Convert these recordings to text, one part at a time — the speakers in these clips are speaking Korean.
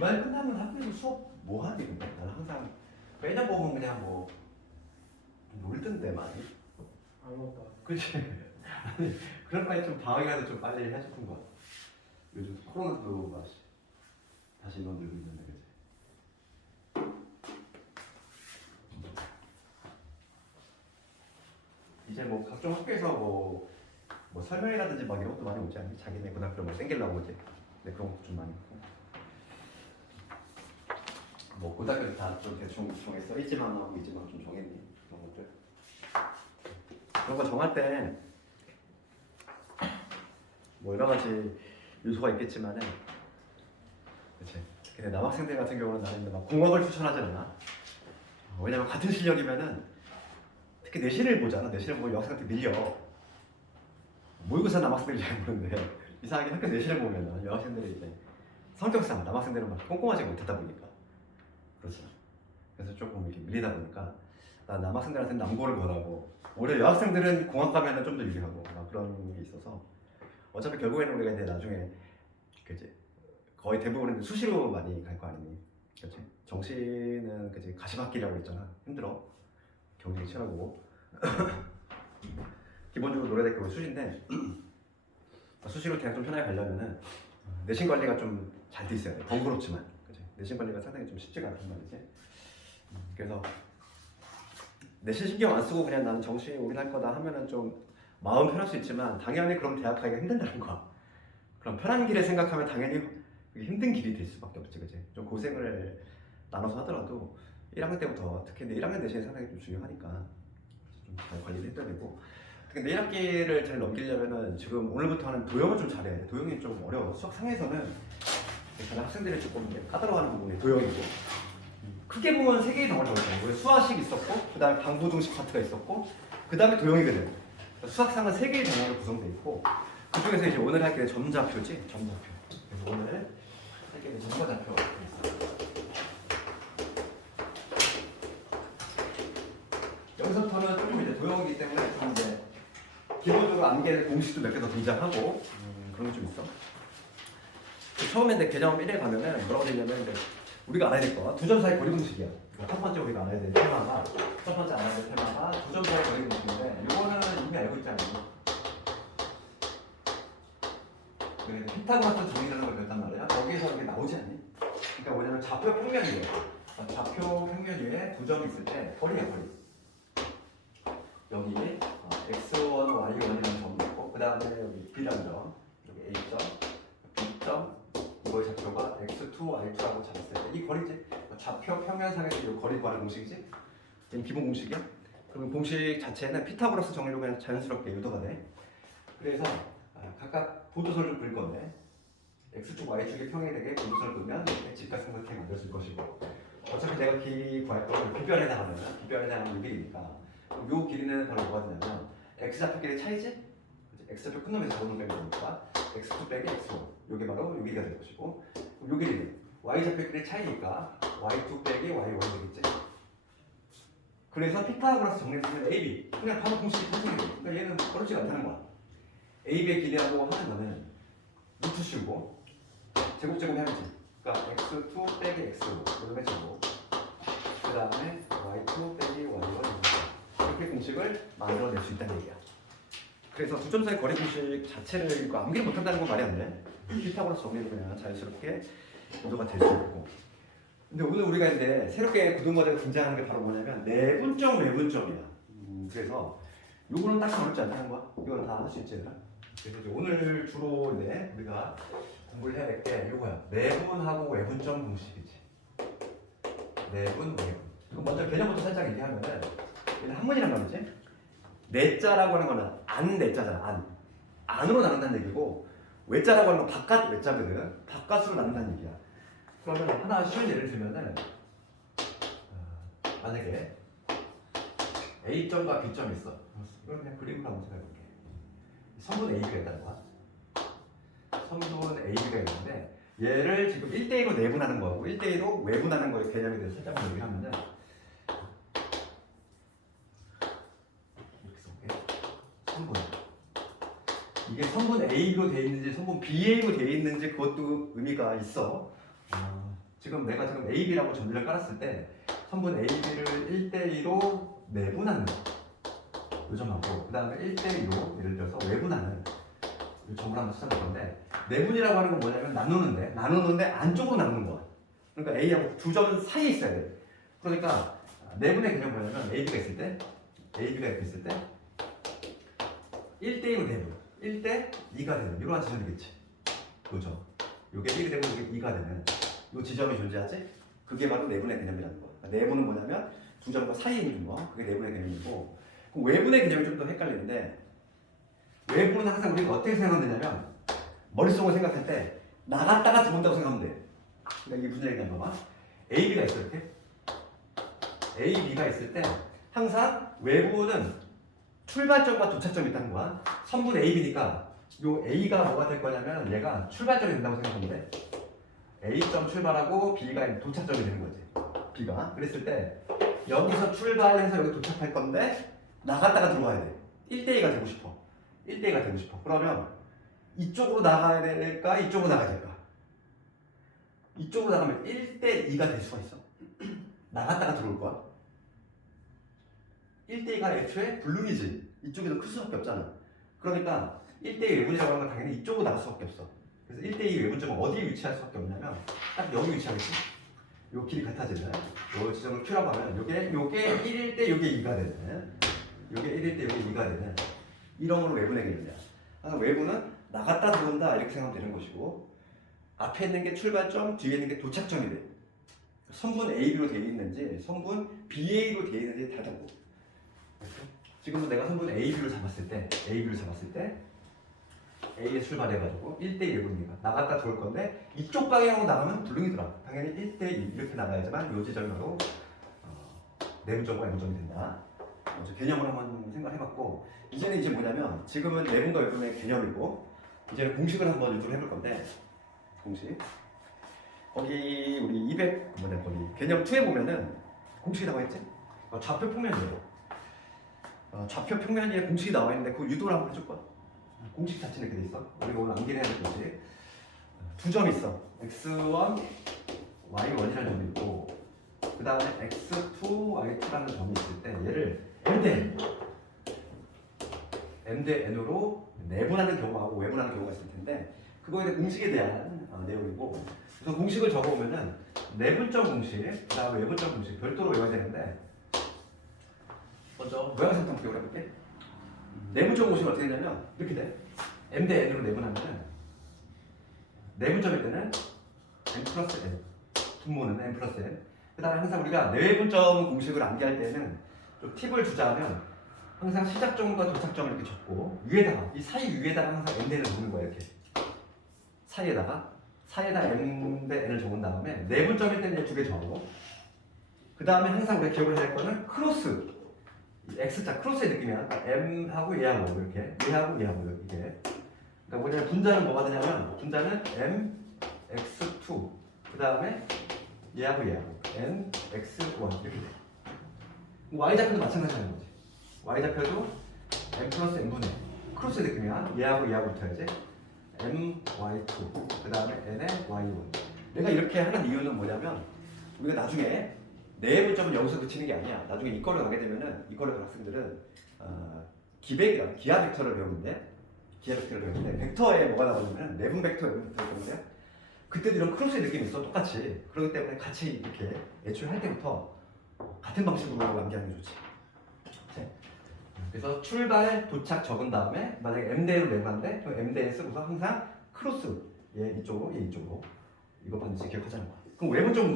주말 끝나면 학교에서 수업 뭐 하니 근데? 나는 항상 매년 보면 그냥 뭐 놀던데 많이. 아무것도 안 그치? 아니 그럴 바에 좀 방학이라도 좀 빨리 해줬던 거 같아. 요즘 코로나도 막 다시 인원 늘고 있는데 그치? 이제 뭐 각종 학교에서 뭐 설명이라든지 막 이런 것도 많이 오지 않니? 자기네 고등학교 뭐 땡기려고 이제 네, 그런 것도 좀 많이 있고 뭐 고등학교 다좀 대충 정했어? 일지만 하고 이지만 좀 정했니? 그런 것들 그런 거 정할 때 뭐 여러 가지 요소가 있겠지만은 그치? 근데 남학생들 같은 경우는 나는 막 공학을 추천하진 않아. 왜냐면 같은 실력이면은 특히 내신을 보잖아. 내신을 보고 여학생한테 밀려. 모의고사 남학생들이 잘 보는데 이상하게 학교 내신을 보면은 여학생들이 이제 성격상 남학생들은 막 꼼꼼하지 못하다 보니까 그렇죠. 그래서 조금 이렇게 밀리다 보니까 난 남학생들한테는 남고를 권하고 오히려 여학생들은 공학 가면은 좀 더 유리하고 막 그런 게 있어서 어차피 결국에는 우리가 이제 나중에 그지 거의 대부분은 수시로 많이 갈 거 아니니, 그렇지? 정시는 그지 가시밭길이라고 했잖아. 힘들어. 경쟁이 치열하고 기본적으로 노래야 될 게 수시인데 수시로 대학 좀 편하게 가려면은 내신 관리가 좀 잘 돼 있어야 돼. 번거롭지만, 그지? 내신 관리가 상당히 좀 쉽지가 않단 말이지. 그래서 내신 신경 안 쓰고 그냥 나는 정시 올인할 거다 하면은 좀 마음 편할 수 있지만 당연히 그럼 대학 가기가 힘든다는 거야. 그럼 편한 길을 생각하면 당연히 힘든 길이 될 수밖에 없지, 그지? 좀 고생을 나눠서 하더라도 1학년 때부터 특히 내 1학년 내신이 상당히 좀 중요하니까 좀 잘 관리를 해야 되고 근데 1학기를 잘 넘기려면은 지금 오늘부터 하는 도형을 좀 잘해야 돼. 도형이 좀 어려워. 수학 상에서는 가장 학생들이 조금 까다로워하는 부분이 도형이고 크게 보면 3개의 덩어리가 있어요. 수화식 있었고 그 다음에 방부등식 파트가 있었고 그 다음에 도형이거든. 수학상은 3개의 덩어리로 구성되어 있고 그 중에서 이제 오늘 할 게 점좌표지? 점좌표. 그래서 오늘 할 게 점좌표. 여기서부터는 조금 이제 도형이기 때문에 좀 이제 기본적으로 암기의 공식도 몇 개 더 등장하고 그런 게 좀 있어. 처음에 이제 개념 1에 가면은 뭐라고 되냐면 이제 우리가 알아야 될 거 두 점 사이 거리 공식이야. 첫 번째 우리가 알아야 될 테마가 첫 번째 알아야 될 테마가 두 점 사이 거리 공식인데 이거는 이미 알고 있지 않나요? 피타고라스 정의라는 걸 배웠단 말이야. 거기에서 이게 나오지 않니? 그러니까 뭐냐면 좌표 평면이에요. 좌표 평면 위에 두 점이 있을 때 거리야 거리. 여기 x1, y1이라는 점이 있고 그 다음에 여기 b라는 점, 여기 a점, b점 이거의 좌표가 x2, y2라고 잡았을 때 이 거리지. 좌표 평면상에서 이 거리 구하는 공식이지. 이게 기본 공식이야. 그럼 공식 자체는 피타고라스 정리로 그냥 자연스럽게 유도가 돼. 그래서 각각 보조선을 좀 그릴 건데 x축, y축의 평행되게 보조선을 그리면 직각삼각형이 만들어질 것이고 어차피 내가 길이 구할 거를 비변에 나가면 비변에 나가면 이 길이니까 요 길이는 바로 뭐가 되냐면 x좌표끼리 차이지? x좌표 큰 놈에서 작은 놈 빼면 되니까 x2 빼기 x1 요게 바로 요 길이가 될 것이고 요 길이는 y좌표끼리 차이니까 y2 빼기 y1이 되겠지? 그래서 피타고라스 정리를 쓰면 AB 그냥 바로 공식이 탄생해요. 그러니까 얘는 어렵지가 않다는 거야. AB의 길이라고 하는 거는 루트 씌우고 제곱제곱 해야지. 그러니까 x2 빼기 x5 이걸 해주고 그 다음에 y2 빼기 y1 이렇게 공식을 만들어낼 수 있다는 얘기야. 그래서 두 점 사이 거리 공식 자체를 이거 암기를 못한다는 건 말이 안 돼. 피타고라스 정리를 그냥 자연스럽게 유도가 될 수 있고. 근데 오늘 우리가 이제 새롭게 고등과제가 등장하는 게 바로 뭐냐면 내분점, 외분점이야. 그래서 요거는 딱 어렵지 않다는 거야. 이거는 다 할 수 있지, 얘들아. 그래서 이제 오늘 주로 이제 우리가 공부를 해야 될 게 요거야. 내분하고 외분점 공식이지. 내분, 외분. 그럼 먼저 개념부터 살짝 얘기하면은 얘는 한문이란 말이지. 내자라고 하는 거는 안 내자잖아. 안. 안으로 나눈다는 얘기고 외자라고 하는 건 바깥 외자거든. 바깥으로 나눈다는 얘기야. 그러면 하나 쉬운 예를 들면은 만약에 A점과 B점이 있어. 이건 그냥 그림으로 한번 생각해볼게. 선분 AB가 있다는 거야. 선분 AB가 있는데 얘를 지금 1대1로 내분하는 거고 1대1로 외분하는 거의 개념에 대해서 살짝 얘기하면은 이렇게 써볼게. 선분 이게 선분 A로 돼 있는지 선분 B로 돼 있는지 그것도 의미가 있어. 지금 내가 지금 AB라고 전제를 깔았을 때 선분 AB를 1대2로 내분하는 거 요점하고 그 다음에 1대2로 예를 들어서 외분하는 이 점을 한번 찾아볼 건데 내분이라고 하는 건 뭐냐면 나누는데 안쪽으로 나누는 거야. 그러니까 A하고 두 점은 사이에 있어야 돼. 그러니까 내분의 개념이 뭐냐면 AB가 있을 때 AB가 이렇게 있을 때 1대2로 내분 1대2가 되는 이러한 지점이겠지. 그죠? 요게 1이 되고 이게 2가 되는 요 지점이 존재하지? 그게 바로 내분의 개념이라는 거야. 그러니까 내분은 뭐냐면 두 점과 사이에 있는 거 그게 내분의 개념이고 그럼 외분의 개념이 좀 더 헷갈리는데 외분은 항상 우리가 어떻게 생각하면 되냐면 머릿속으로 생각할 때 나갔다가 들어온다고 생각하면 돼. 그러니까 이게 무슨 얘기냐면 봐봐. AB가 있어 이렇게 AB가 있을 때 항상 외부는 출발점과 도착점이 있다는 거야. 선분 AB니까 요 A가 뭐가 될 거냐면 얘가 출발점이 된다고 생각하면 돼. A점 출발하고 B가 도착점이 되는 거지. B가 그랬을 때 여기서 출발해서 여기 도착할 건데 나갔다가 들어와야 돼. 1대2가 되고 싶어. 1대2가 되고 싶어. 그러면 이쪽으로 나가야 될까? 이쪽으로 나가야 될까? 이쪽으로 나가면 1대2가 될 수가 있어. 나갔다가 들어올 거야. 1대2가 애초에 불능이지. 이쪽에서 클 수밖에 없잖아. 그러니까 1대2 외분이라고 하는 건 당연히 이쪽으로 나갈 수밖에 없어. 그래서 1대2 외분점은 어디에 위치할 수밖에 없냐면 딱 여기 위치하겠지. 요 길이 같아지는 요 지점을 Q라고 하면 요게 1일 때 요게 2가 되는 요게 1일 때 요게 2가 되는 이런 외분의 개념이야. 외분은 나갔다 들어온다 이렇게 생각하면 되는 것이고 앞에 있는 게 출발점, 뒤에 있는 게 도착점이 돼. 선분 AB로 되어 있는지 선분 BA로 되어 있는지 다르고. 지금도 내가 선분 AB를 잡았을 때 A에 출발해가지고 1대1 외분이니까 나갔다 들어올 건데 이쪽 방향으로 나가면 불능이더라. 당연히 1대1 이렇게 나가야지만 요 지점이 바로 내분점과 외분점이 된다. 개념을 한번 생각해봤고 이제는 이제 뭐냐면 지금은 내분과 외분의 개념이고 이제는 공식을 한번 유도를 해볼 건데 공식 거기 우리 200 거기 개념 2에 보면은 공식이 나와 있지? 좌표 평면이에요. 좌표 평면 위에 공식이 나와 있는데 그 유도를 한번 해줄 거야. 공식 자체는 이렇게 돼 있어. 우리가 오늘 암기해야 될 것이 두 점이 있어. x1, y1이라는 점이 있고 그 다음에 x2, y2라는 점이 있을 때 얘를 m 대 n으로 내분하는 경우하고 외분하는 경우가 있을 텐데 그거에 대한 공식에 대한 내용이고 그래서 공식을 적어보면은 내분점 공식, 그 다음에 외분점 공식 별도로 외워야 되는데 먼저 모양상통 기억을 해볼게. 내분점 공식은 어떻게 되냐면 이렇게 돼. m 대 n으로 내분하면은 내분점일 때는 n 플러스 n 분모는 n 플러스 n 그 다음에 항상 우리가 내분점 공식을 암기할 때는 좀 팁을 주자면 항상 시작점과 도착점을 이렇게 적고 위에다가 이 사이 위에다가 항상 m 대 n을 적는 거야. 이렇게 사이에다 m 대 n을 적은 다음에 내분점일 때는 두 개 적고 그 다음에 항상 우리가 기억을 해야 할 거는 크로스 X자 크로스의 느낌이야. 그러니까 M하고 얘하고 이렇게 얘하고 이렇게 그러니까 뭐냐면 분자는 뭐가 되냐면 분자는 M, X2 그 다음에 얘하고 N, X1 이렇게 돼. Y좌표도 마찬가지라는 거지. Y좌표도 M 플러스 N분의 크로스의 느낌이야. 얘하고 붙어야지. M, Y2 그 다음에 N에 Y1 내가 이렇게 하는 이유는 뭐냐면 우리가 나중에 내분점은 여기서 그치는 게 아니야. 나중에 이과를 가게 되면은 이과를 간 학생들은 기하 벡터를 배우는데 벡터에 뭐가 나오냐면 내분 벡터, 외분 벡터를 배우는데 그때도 이런 크로스의 느낌이 있어. 똑같이. 그렇기 때문에 같이 이렇게 애초에 할 때부터 같은 방식으로 암기하는 게 좋지. 그래서 출발, 도착 적은 다음에 만약에 m 대로 내봤는데 그럼 m 대에 쓰고서 항상 크로스 얘 이쪽으로 얘 이쪽으로 이거 반드시 기억하자는 거야. 그럼 외분점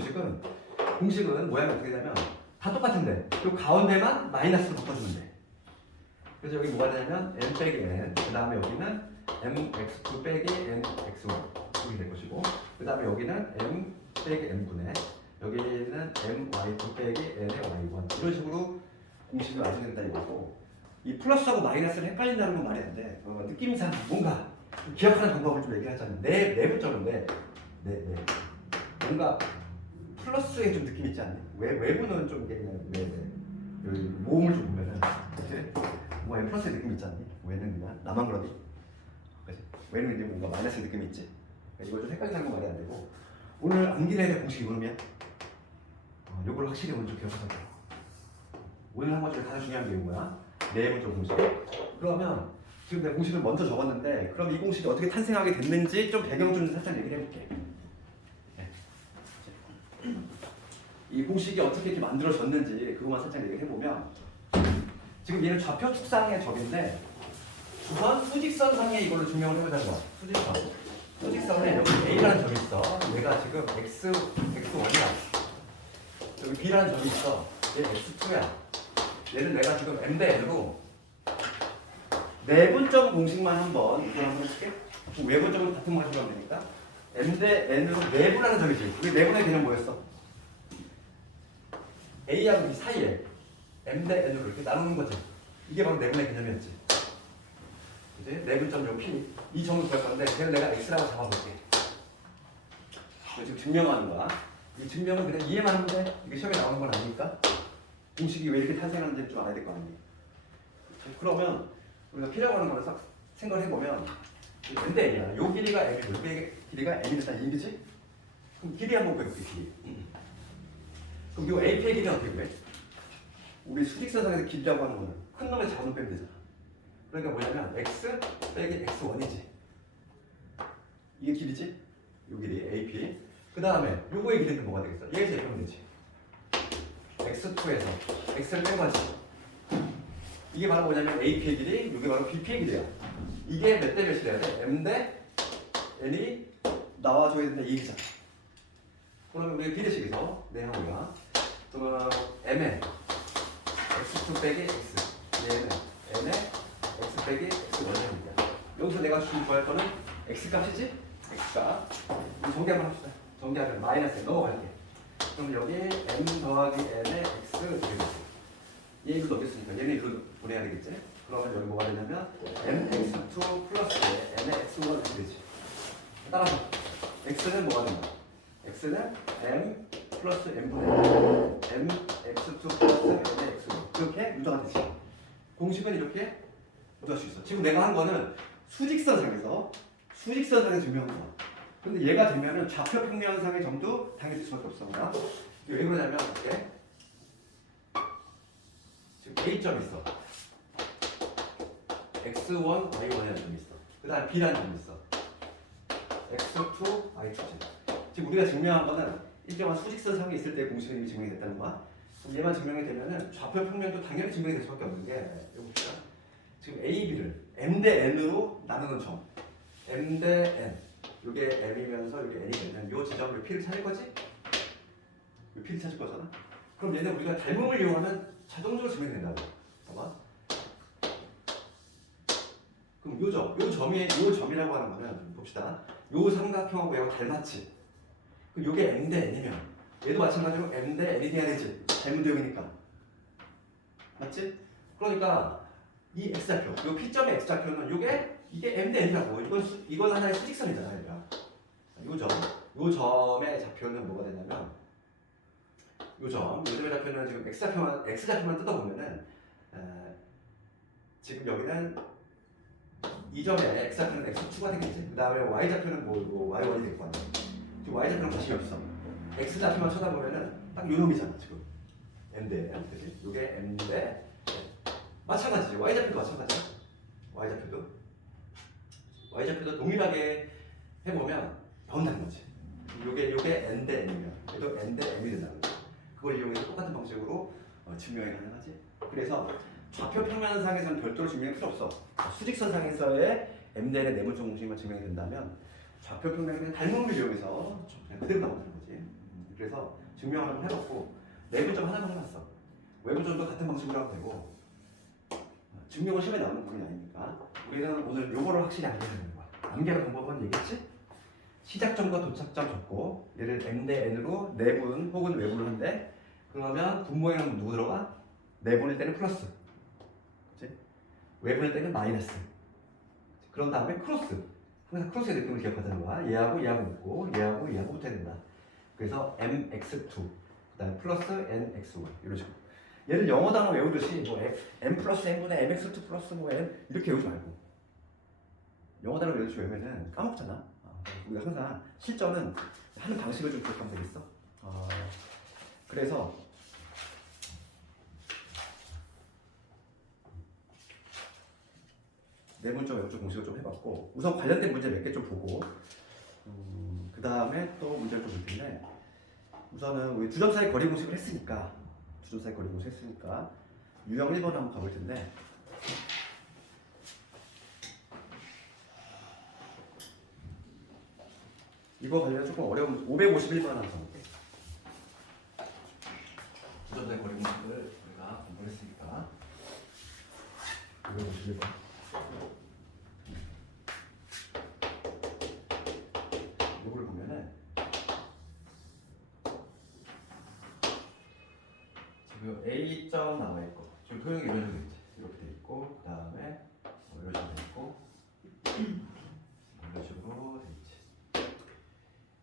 공식은 모양이 어떻게 되냐면 다 똑같은데 이 가운데만 마이너스로 바꿔주면 돼. 그래서 여기 뭐가 되냐면 m 빼기 n 그 다음에 여기는 mx2 빼기 mx1 이렇게 될 것이고 그 다음에 여기는 m 빼기 n분의 여기는 my2 빼기 n의 y1 이런 식으로 공식을 맞춰야 된다 이거고 이 플러스하고 마이너스를 헷갈린다는 건 말이 안 돼. 느낌상 뭔가 기억하는 방법을 좀 얘기를 하자면 내분점인데 뭔가 플러스에 좀 느낌 있지 않니? 외부는 좀 이게 여기 모음을 좀 보면은 뭐 M 플러스의 느낌 있지 않니? 외는 그냥 나만 그러니? 그치? 외는 이제 뭔가 마이너스의 느낌이 있지? 이걸 좀 헷갈리는 건 말이 안 되고 오늘 암기해야 될 공식이 이놈이야. 요걸 확실히 오늘 좀 기억하셔야 돼요. 오늘 한 것 중에 가장 중요한 게 뭐야? 내분적 공식. 그러면 지금 내가 공식을 먼저 적었는데 그럼 이 공식이 어떻게 탄생하게 됐는지 좀 배경 좀 살짝 얘기를 해볼게. 네. 이 공식이 어떻게 이렇게 만들어졌는지 그것만 살짝 얘기를 해보면 지금 얘는 좌표 축상의 점인데 우선 수직선상에 이걸로 증명을 해보자는 거야. 수직선에 여기 A라는 점이 있어. 얘가 지금 X1이야. 여기 B라는 점이 있어. 얘 X2야. 얘는 내가 지금 M 대 N으로 내분점 공식만 한번 이걸 한번 해줄게. 외분점은 같은 방식으로 하면 되니까 M 대 N으로 내분하는 점이지. 우리 내분의 개념 뭐였어? A하고 B 사이에 M 대 N으로 이렇게 나누는 거지. 이게 바로 내분의 개념이었지. 이제 내분점 요 P 이 점을 구할 건데 걔를 내가 X라고 잡아볼게. 지금 증명하는 거야. 이 증명은 그냥 이해만 하면 돼. 이게 시험에 나오는 건 아니니까 공식이 왜 이렇게 탄생하는지 좀 알아야 될 거 아니에요. 그러면 우리가 P라고 하는 거를 싹 생각을 해보면 M 대 N이야. 요 길이가 M이고 요 길이가 N이 됐다 이 얘기지? 그럼 길이 한번 구해볼게. 길이. 그럼 요 AP의 길이는 어떻게 구해? 우리 수직선상에서 길이라고 하는 거는 큰 놈의 작은 놈 빼면 되잖아. 그러니까 뭐냐면 X 빼기 X1이지. 이게 길이지? 요 길이 AP. 그 다음에 요거의 길이는 뭐가 되겠어? 얘에서 빼면 되지. X2에서 X를 뺀 거지. 이게 바로 뭐냐면 AP의 길이, 이게 바로 BP의 길이야. 이게 몇 대 몇이 돼야 돼? M 대 N이 나와줘야 된다 이 얘기잖아. 그러면 우리 비례식에서 내하고요. 그러면 M에 X2 빼기 X, 얘는 N에 X 빼기 X1입니다. 여기서 내가 구할 거는 X 값이지? X 값. 정리 한번 합시다. 정리하면 마이너스 넘어갈게. 그럼 여기 M 더하기 N에 X 이렇게 되지. 얘 이로 넣겠으니까 얘는 이로 보내야 되겠지? 그러면 여기 뭐가 되냐면 MX2 플러스 N의 X1 이렇게 되지. 따라서 X는 뭐가 된다? X는 M 플러스 M분의 MX2 플러스 N의 X1 이렇게 유도가 되지. 공식은 이렇게 유도할 수 있어. 지금 내가 한 거는 수직선상에서 증명한 거야. 근데 얘가 되면은 좌표 평면상의 점도 당연히 될 수밖에 없어. 왜 그러냐면 이렇게 지금 A점이 있어. X1, Y1이라는 점이 있어. 그 다음에 B라는 점이 있어. X2, Y2지. 지금 우리가 증명한 거는 일정한 수직선 상에 있을 때 공식이 이미 증명이 됐다는 거야. 그럼 얘만 증명이 되면은 좌표 평면도 당연히 증명이 될 수밖에 없는 게 여기 봅시다. 지금 A, B를 M 대 N으로 나누는 점. M 대 N. 이게 M이면서 이게 N이 되면 이 지점으로 P를 찾을 거지? 이 P를 찾을 거잖아. 그럼 얘는 우리가 닮음을 이용하면 자동적으로 증명이 된다고. 봐봐. 그럼 요 점이라고 하는 거는 봅시다. 요 삼각형하고 얘가 닮았지. 그럼 요게 M 대 N이면 얘도 마찬가지로 M 대 N이 돼야 되지. 닮은 대형이니까. 맞지? 그러니까 이 X좌표, 요 P점의 X좌표는 이게 M 대 N이라고. 이건 하나의 수직선이잖아, 얘가. 요 점의 좌표는 뭐가 되냐면 요점의 좌표는 지금 X좌표만 뜯어보면은 지금 여기는 이 점에 X좌표는 X2가 되겠지. 그 다음에 Y좌표는 뭐 Y1이 될 거 아니야. 지금 Y좌표는 관심이 없어. X좌표만 쳐다보면은 딱 요 놈이잖아, 지금. M 대 N, 그치? 요게 M 대 마찬가지지. Y좌표도 마찬가지야. Y좌표도 동일하게 해보면 변다는 거지. 요게 N 대 N이면 얘도 N 대 M이 된다는 거지. 그걸 이용해서 똑같은 방식으로 증명이 가능하지. 그래서 좌표 평면상에서는 별도로 증명이 필요 없어. 수직선상에서의 M 대 N의 내분점 공식만 증명이 된다면 좌표 평면을 그냥 닮음을 이용해서 그냥 그대로 나온다는 거지. 그래서 증명을 한번 해봤고 내분점 하나만 해봤어. 외분점도 같은 방식으로 하면 되고 증명은 시험에 나오는 부분이 아니니까 우리는 오늘 요거를 확실히 알게 되는 거야. 암기하는 방법은 얘기했지? 시작점과 도착점 적고 얘를 M 대 N으로 내분 혹은 외분을 한대. 그러면 분모에는 누구 들어가? 내분일 때는 플러스, 그치? 외분일 때는 마이너스. 그런 다음에 크로스. 항상 크로스의 느낌을 기억하자는 거야. 얘하고 붙고 얘하고 붙어야 된다. 그래서 MX2 그다음에 플러스 NX1 이런 식으로. 얘를 영어 단어 외우듯이 뭐 M 플러스 N분의 MX2 플러스 뭐 N 이렇게 외우지 말고 영어 단어 외우듯이 외우면은 까먹잖아. 우리가 항상 실전은 하는 방식을 좀 기억하면 되겠어. 그래서 내문적 외부적 공식을 좀 해봤고 우선 관련된 문제 몇 개 좀 보고 그 다음에 또 문제를 좀 볼 텐데 우선은 우리 두 점 사이 거리 공식을 했으니까 유형 1번 한번 가볼 텐데 이거 관련 조금 어려운 551번 한번 가볼게. 두 점 사이 거리 공식을 우리가 공부를 했으니까 551번 이거를 보면은 지금 A점 나와 있고 지금 표현이 이런 식으로 있지. 이렇게 돼 있고 그 다음에 이런 식으로 돼 있고 이런 식으로 돼 있지.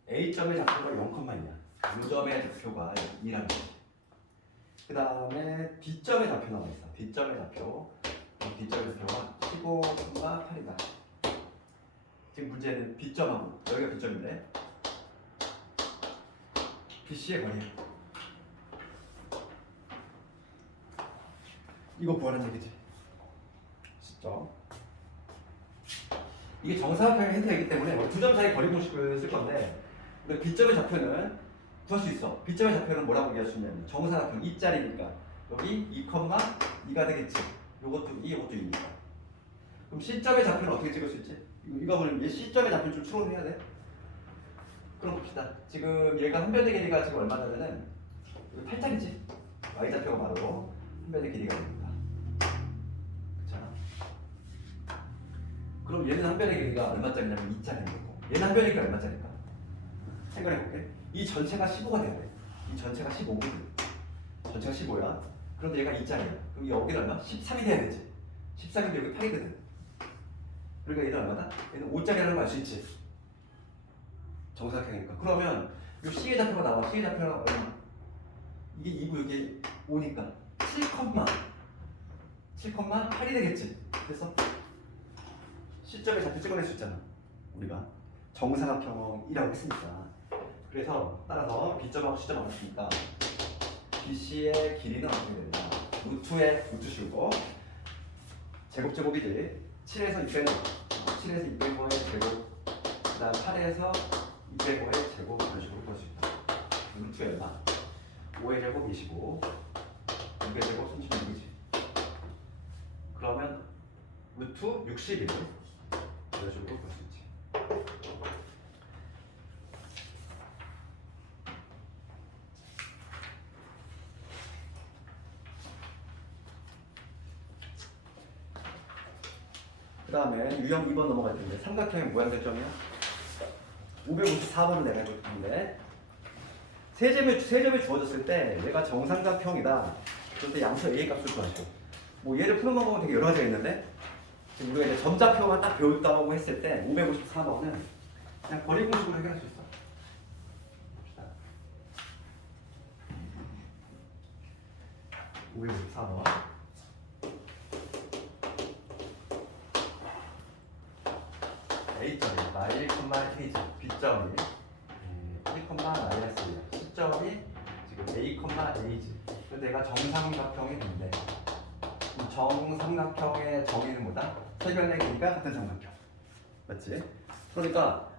A점의 좌표가 0,2야. U점의 좌표가 2라는 거지. 그 다음에 B점의 좌표 나와 있어. B점의 좌표가 15,8이다. 지금 문제는 B점하고 여기가 B점인데 BC의 거리야. 이거 구하는 얘기지. 시점. 이게 정사각형의 행태이기 때문에 두 점 사이 거리 공식을 쓸 건데 B점의 좌표는 구할 수 있어. B점의 좌표는 뭐라고 얘기할 수 있냐면 정사각형 2짜리니까 여기 2,2가 되겠지. 요것도 2니까. 그럼 C점의 좌표는 어떻게 찍을 수 있지? 이거 보면 얘 C점의 좌표를 좀 추론해야 돼. 그럼 봅시다. 지금 얘가 한 변의 길이가 지금 얼마냐면은 8짜리지. Y좌표가 바로 한 변의 길이가 됩니다. 그렇잖아. 그럼 얘는 한 변의 길이가 얼마짜리냐면 2짜리인 거고 얘는 한 변의 길이가 얼마짜리일까? 생각해볼게. 이 전체가 15가 돼야 돼. 이 전체가 15거든. 전체가 15야. 그런데 얘가 2짜리야. 그럼 여기는 얼마? 13이 돼야 되지. 13인데 여기 8이거든. 그러니까 얘는 얼마다? 얘는 5짜리라는 걸 알 수 있지. 정사각형이니까. 그러면 이 C의 좌표가 나와. C의 좌표가 얼마? 이게 2고 이게 5니까 7,8이 되겠지. 그래서 C점의 좌표 찍어낼 수 있잖아. 우리가 정사각형이라고 했으니까. 그래서 따라서 B점하고 C점 맞았으니까 BC의 길이는 어떻게 되냐? 루트 씌우고 제곱이지. 7에서 205의 제곱 그 다음 8에서 205의 제곱 이런 식으로 볼 수 있다. 루트 얼마? 5의 제곱 25 6의 제곱 36이지. 그러면 루트 61 이런 식으로 볼 수 있지. 그 다음에 유형 2번 넘어갈 텐데 삼각형의 모양 결정이야. 554번을 내가 해볼 텐데 세점이 주어졌을 때 얘가 정삼각형이다. 그런데 양수 A 값을 구하시고 뭐 얘를 푸는 방법은 되게 여러 가지가 있는데 지금 우리가 이제 점좌표만 딱 배웠다고 했을 때 554번은 그냥 거리 공식으로 해결할 수 있어. 봅시다. 554번 A점이 1,1지. B점이 1,-1이야. C점이 지금 A,A지. 그래서 내가 정삼각형이 된대. 정삼각형의 정의는 뭐다? 세 변의 길이가 같은 삼각형. 맞지? 그러니까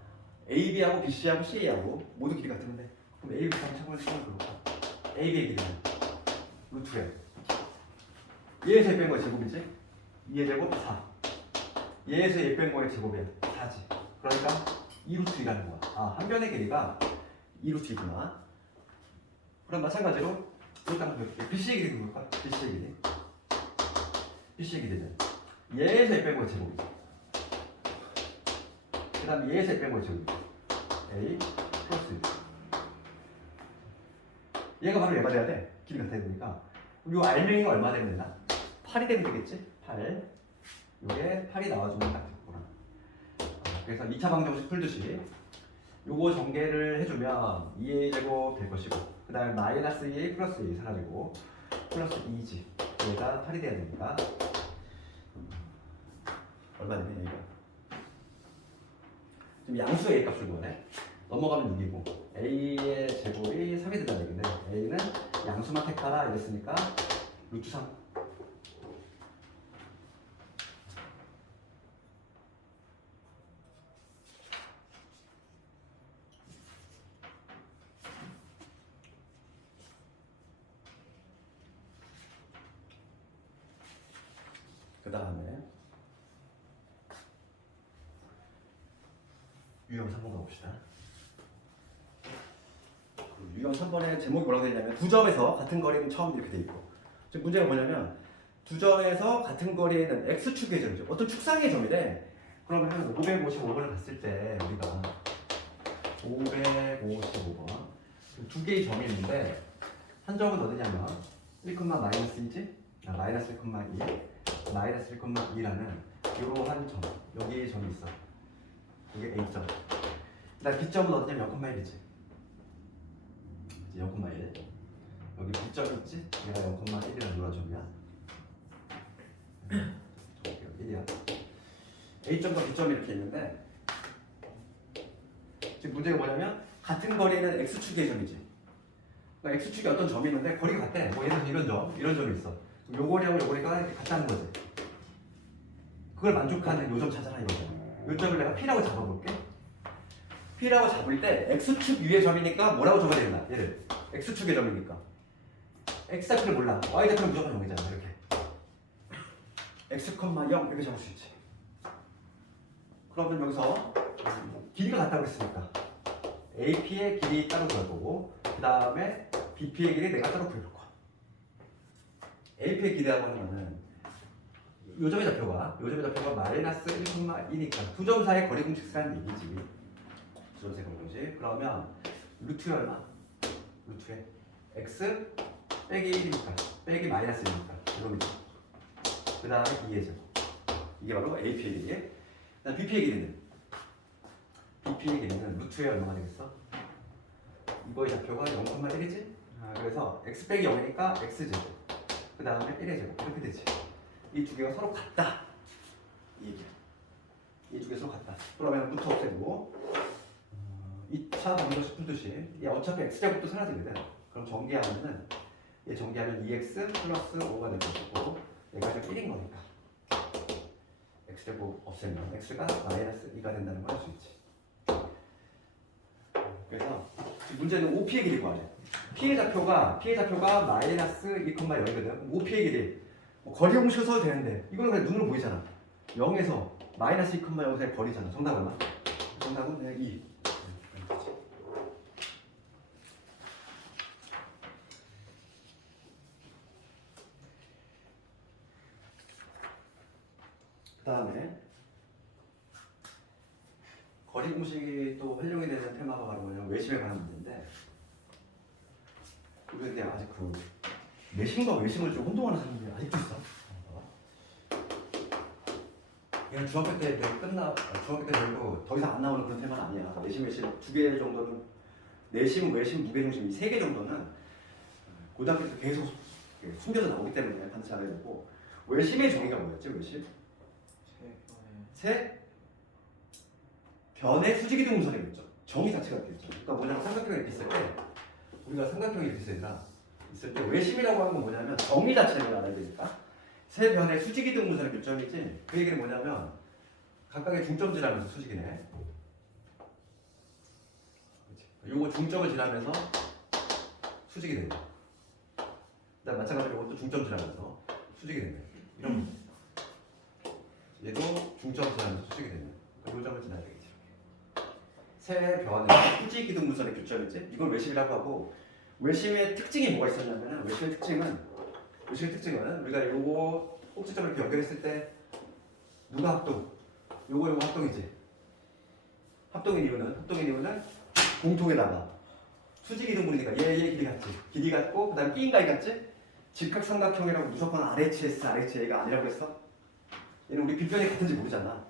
AB하고 BC하고 CA하고 모두 길이 같은데 그럼 A, B하고 차분히 시간을 그렇고 AB의 길이는 루트에 얘에서 얘 뺀 거의 제곱이지? 2의 제곱 4 얘에서 얘 뺀 거의 제곱이야 4지. 그러니까 2루트2라는 거야. 아, 한 변의 길이가 2루트이구나. 그럼 마찬가지로 일단 BC의 길이는 뭘까? BC의 길이는 얘에서 얘 뺀 거의 제곱이지. 그 다음에 얘에서 얘 뺀 거의 제곱이지. A 플러스 1. 얘가 바로 얘가 돼야 돼. 길이가 돼야 되니까. 이 알맹이가 얼마 되면 되나? 8이 되면 되겠지? 8. 요게 8이 나와주면 딱 됐구나. 그래서 2차 방정식 풀듯이 요거 전개를 해주면 2a 제곱 될 것이고 그 다음에 마이너스 2a 플러스 2 사라지고 플러스 2지. 얘가 8이 돼야 되니까 얼마 되냐 이거? 지금 양수의 A 값을 구하네. 넘어가면 6이고 A의 제곱이 3이 된다는 얘기인데 A는 양수만 택하라 이랬으니까 루트 3. 그 다음에 유형 3번 가봅시다. 유형 3번의 제목이 뭐라고 되어 있냐면 두 점에서 같은 거리는 처음 이렇게 돼 있고 지금 문제가 뭐냐면 두 점에서 같은 거리에는 x축의 점이죠. 어떤 축상의 점이래. 그러면 555번을 봤을 때 우리가 555번 두 개의 점이 있는데 한 점은 어디냐면 1,-2지? 마이너스 1,2 마이너스 1,2라는 이러한 점 여기에 점이 있어. 이게 A점. 그다음 B점은 어디냐면 0,1이지. 0,1 여기 B점 있지? 얘가 0,1이라는 이런 점이야. 1이야. A점과 B점이 이렇게 있는데 지금 문제가 뭐냐면 같은 거리에는 X축의 점이지. 그러니까 X축이 어떤 점이 있는데 거리가 같대. 뭐 예를 들어서 이런 점이 있어. 요 거리하고 요 거리가 이렇게 같다는 거지. 그걸 만족하는 요 점 찾아라 이거죠. 요 점을 내가 P라고 잡아볼게. P라고 잡을 때 X축 위의 점이니까 뭐라고 적어야 되나? 얘를 X축의 점이니까 X좌표를 몰라. Y좌표는 무조건 0이잖아. 이렇게 X, 0 이렇게 적을 수 있지. 그러면 여기서 길이가 같다고 했으니까 AP의 길이 따로 구할 거고 그 다음에 BP의 길이 내가 따로 구해볼 거야. AP의 길이라고 하는 거는 요점의 좌표가 마이너스 1,2니까 두 점 사이의 거리 공식이라는 얘기지. 두 점 사이의 거리 공식. 그러면 루트에 얼마? 루트에 x 빼기 1이니까 빼기 마이너스 1이니까 이겁니다. 그 다음에 2의 제곱. 이게 바로 AP의 길이. 그 다음 BP의 길이는 루트에 얼마가 되겠어? 이거의 좌표가 0,1이지? 그래서 x 빼기 0이니까 x제곱 그 다음에 1의 제곱 이렇게 되지. 이 두 개가 서로 같다. 이 얘기야. 이 두 개 서로 같다. 그러면 루트 없애고 2차 방정식 풀듯이 어차피 x제곱도 사라지거든. 그럼 정리하면 2x 플러스 5가 될 것이고 얘가 지금 1인 거니까 x제곱 없애면 x가 마이너스 2가 된다는 걸 알 수 있지. 그래서 문제는 OP의 길이 구하래. P의 좌표가 마이너스 2,0이거든. OP의 길이 거리 공식을 써도 되는데 이거는 그냥 눈으로 보이잖아. 0에서 마이너스 2,0 사이 거리잖아. 정답은 얼마? 정답은 그냥 2. 그 다음에 거리 공식이 또 활용이 되는 테마가 바로 뭐냐면 외심에 관한 문제인데 우리가 아직 그 내심과 외심을 좀 혼동하는 사람들이 아직도 있어. 그냥 중학교 때 중학교 때 되고 더 이상 안 나오는 그런 테마는 아니야. 내심, 외심 두 개 정도는 내심, 외심, 무게중심 이 세 개 정도는 고등학교 때 계속 숨겨져 나오기 때문에 반드시 알아야 되고 외심의 정의가 뭐였지? 외심? 세 변의 수직이동 무선이겠죠. 정의 자체가 되겠죠. 그러니까 뭐냐면 삼각형이 이렇게 있을 때 우리가 삼각형이 이렇게 있을 때 외심이라고 하는 건 뭐냐면 정의 자체를 알아야 되니까 세 변의 수직이동 무선의 교점이지. 그 얘기는 뭐냐면 각각의 중점 지나면서 수직이네. 요거 중점을 지나면서 수직이 된다. 그다음 마찬가지로 이것도 중점 지나면서 수직이 된다. 이런 얘도 중점 지나면서 수직이 된다. 요 점을 지나야 되겠지. 세 변의 수직이동 무선의 교점이지. 이걸 외심이라고 하고 외심의 특징이 뭐가 있었냐면 외심의 특징은 우리가 요거 꼭지점을 이렇게 연결했을 때 누가 합동? 요거 합동이지. 합동인 이유는 공통에다가 수직이동물이니까 얘 길이 같지. 길이 같고 그 다음에 끼인가이 같지? 직각삼각형이라고 무조건 RHS, RHA가 아니라고 했어? 얘는 우리 빗변이 같은지 모르잖아.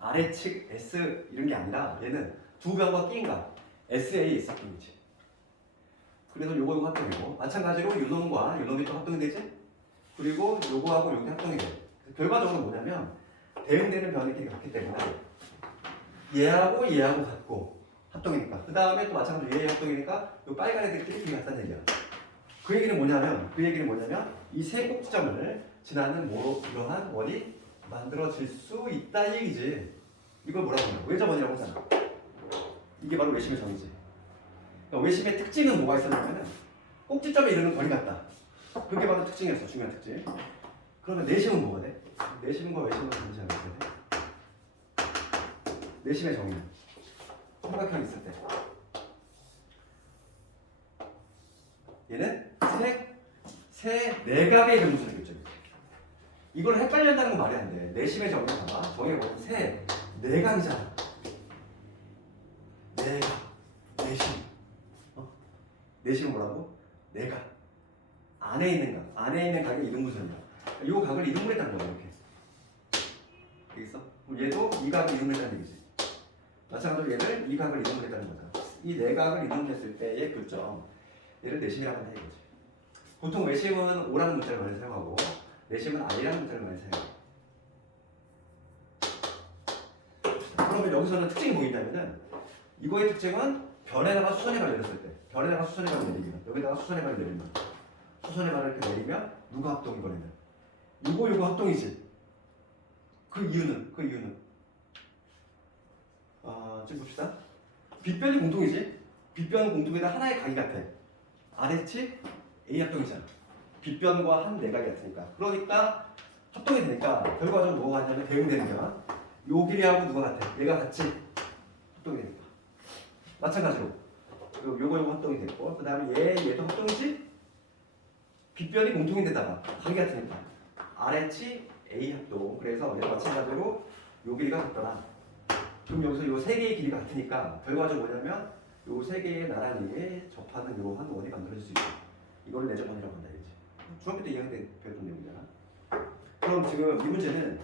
RHS 이런 게 아니라 얘는 두 변과 끼인가 SA 합동이지. 그래서 요거 합동이고 마찬가지로 요놈과 요놈이 또 합동이 되지? 그리고 요거하고 요게 합동이 돼. 결과적으로 뭐냐면 대응되는 변의 길이가 같기 때문에 얘하고 같고 합동이니까. 그 다음에 또 마찬가지로 얘 합동이니까 이 빨간 애들끼리 길이 같다는 얘기야. 그 얘기는 뭐냐면 이 세 꼭지점을 지나는 이러한 원이 만들어질 수 있다 이 얘기지. 이걸 뭐라고 하냐? 외적 원이라고 하잖아. 이게 바로 외심의 정의지. 그러니까 외심의 특징은 뭐가 있었냐면은 꼭지점에 이르는 거리 같다. 그게 바로 특징이었어. 중요한 특징. 그러면 내심은 뭐가 돼? 내심과 외심은 다르지 않게 돼? 내심의 정의는 삼각형이 있을 때 얘는 세 내각의 이름을 결정. 이걸 헷갈린다는 건 말이 안 돼. 내심의 정의는 봐봐. 정의가 뭐냐면 세 내각이잖아. 내각, 내심. 내심은 뭐라고? 내각. 안에 있는 각. 안에 있는 각의 이등분선이야. 이 각을 이등분 했다는 거야. 이렇게. 알겠어? 그럼 얘도 이 각을 이등분 했다는 얘기지. 마찬가지로 얘를 이 각을 이등분 했다는 거잖아. 이 내각을 이등분했을 때의 교점. 얘를 내심이라고 한다 이거지. 보통 외심은 O라는 문자를 많이 사용하고 내심은 I라는 문자를 많이 사용해. 그러면 여기서는 특징이 보인다면은 이거의 특징은 변에다가 수선의 발을 내렸을 때 변에다가 수선의 발을 내리면 여기다가 수선의 발을 내리면 수선의 발을 이렇게 내리면 누가 합동이 거리면 이거 합동이지. 그 이유는 지금 봅시다. 빗변이 공통이지. 빗변은 공통에다 하나의 각이 같아. RH A 합동이잖아. 빗변과 한 내각이 같으니까. 그러니까 합동이 되니까 결과적으로 뭐가 같냐면 대응되는 거야. 요 길이하고 누가 같아? 얘가 같이 합동이 되니까. 마찬가지로 요거 합동이 됐고 그 다음에 얘도 합동이지. 빗변이 공통인데다가 각이 같으니까 RH A 합동. 그래서 얘도 마찬가지로 요 길이가 같더라. 그럼 여기서 요 세 개의 길이가 같으니까 결과적으로 뭐냐면 요 세 개의 나란히에 접하는 요 한 원이 만들어질 수 있어. 이거를 내적 원이라고 한다 이거지. 중학교 때 2학년 때 배웠던 내용이잖아. 그럼 지금 이 문제는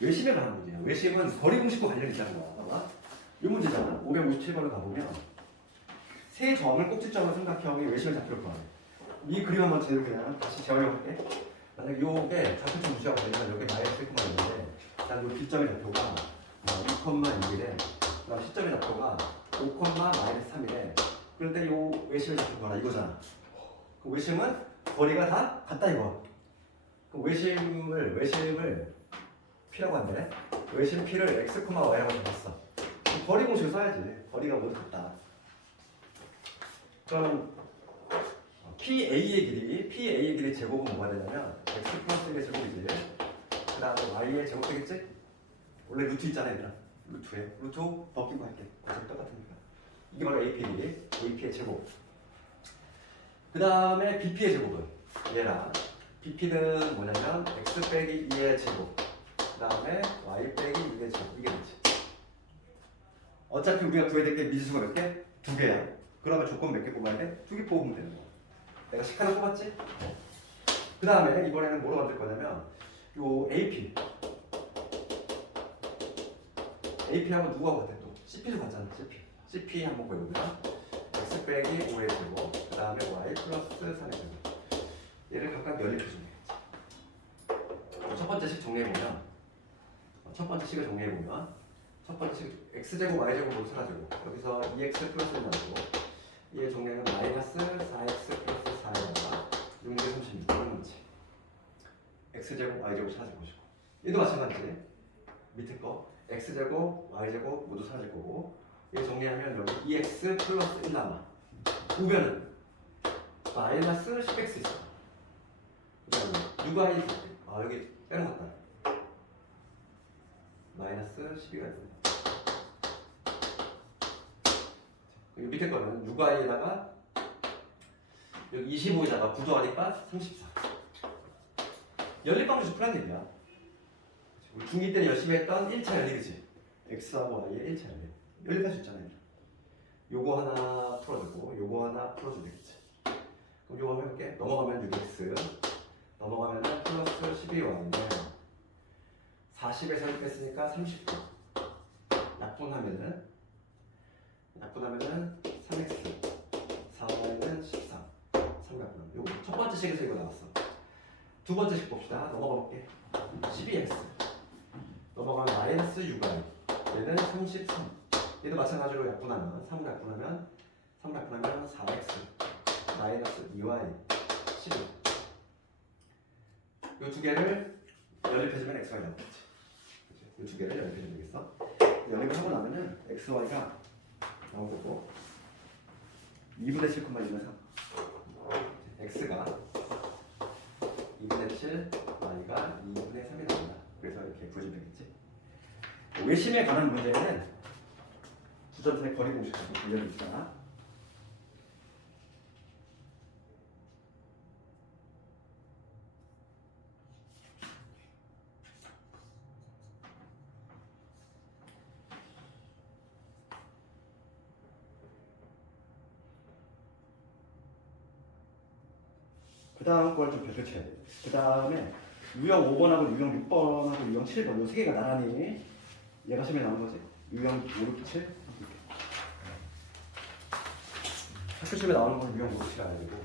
외심에 관한 문제야. 외심은 거리 공식과 관련이 있다는 거야. 봐봐. 이 문제잖아. 557번을 가보면 세 점을 꼭지점을 삼각형의 외심을 좌표로 구하래. 이 그림 한번 제대로 그냥 다시 재활용할게. 만약에 요게 좌표점 무시하고 되면 여기 마이너스 1,1 있는데 일단 요 빗점의 좌표가 2,1이래. 그다음 시점의 좌표가 5,-3이래. 그럴 때 요 외심의 좌표 봐라 이거잖아. 그 외심은 거리가 다 같다 이거. 그 외심을 P라고 한대. 외심 P를 X, Y라고 잡았어. 거리 공식을 써야지. 거리가 모두 같다. 그럼 PA의 길이 제곱은 뭐가 되냐면 X 플러스 1의 제곱이지. 그 다음에 Y의 제곱 되겠지? 원래 루트 있잖아 얘들아. 루트 5 벗기고 할게. 어차피 똑같으니까. 이게 바로 AP의 제곱. 그 다음에 BP의 제곱은 얘랑 BP는 뭐냐면 X 빼기 2의 제곱. 그 다음에 Y 빼기 2의 제곱. 이게 되지. 어차피 우리가 구해야 될 게 미지수가 몇 개? 2개야. 그러면 조건 몇 개 뽑아야 돼? 2개 뽑으면 되는 거야. 내가 10칸을 뽑았지? 그 다음에 이번에는 뭐로 만들 거냐면 요 AP하고 누구하고 같아 또? CP도 같잖아. CP 한번 보여보자. X 빼기 5의 제곱. 그 다음에 Y 플러스 3의 제곱. 얘를 각각 연립해주면 되겠지. 첫 번째 식 정리해보면 첫 번째 식을 정리해보면 첫 번째 식 X제곱 Y제곱 모두 사라지고 여기서 2X 플러스 1 나오고 얘 정리하면 마이너스 4X 플러스 4에다가 6, 36 이런 거지. X제곱 Y제곱 사라질 것이고 얘도 마찬가지지. 밑에 거 X제곱 Y제곱 모두 사라질 거고 얘 정리하면 여기 2X 플러스 1 남아. 우변은 마이너스 10X 있어. 그 다음에 6Y 여기 빼놓았다. 마이너스 12가 있네. 이 밑에 거는 6Y에다가 여기 25에다가 구조하니까 34. 연립방정식 풀란 얘기야. 우리 중2 때는 열심히 했던 1차 연립이지. X하고 Y의 1차 연립. 연립할 수 있잖아요. 요거 하나 풀어주고 요거 하나 풀어주면 되겠지. 그럼 요거 한번 해볼게. 넘어가면 6X 넘어가면 플러스 12Y인데 40에서 1 뺐으니까 39. 약분하면은 3X 4Y는 13. 삼각분. 요거 첫 번째 식에서 이거 나왔어. 두 번째 식 봅시다. 넘어가 볼게. 12X 넘어가면 마이너스 6Y 얘는 33. 얘도 마찬가지로 약분하면 3을 약분하면 4x 마이너스 2y 12. 이 두 개를 연립해주면 xy 나오겠지. 이 두 개를 연립해주면 되겠어. 연립을 하고 나면은 xy가 나온 거고 2분의 7, 1은 3. x가 2분의 7, y가 2분의 3이 나온다. 그래서 이렇게 구해주면 되겠지. 외심에 관한 문제는 주점선의 거리 공식까지 불려줍시다. 그 다음 걸 좀 별표쳐야 돼. 그 다음에 유형 5번하고 유형 6번하고 유형 7번 이 세 개가 나란히 얘가 시험에 나온 거지. 유형 5, 6, 7 학교 시험에 나오는 건 유형 5, 6, 7 아야 되고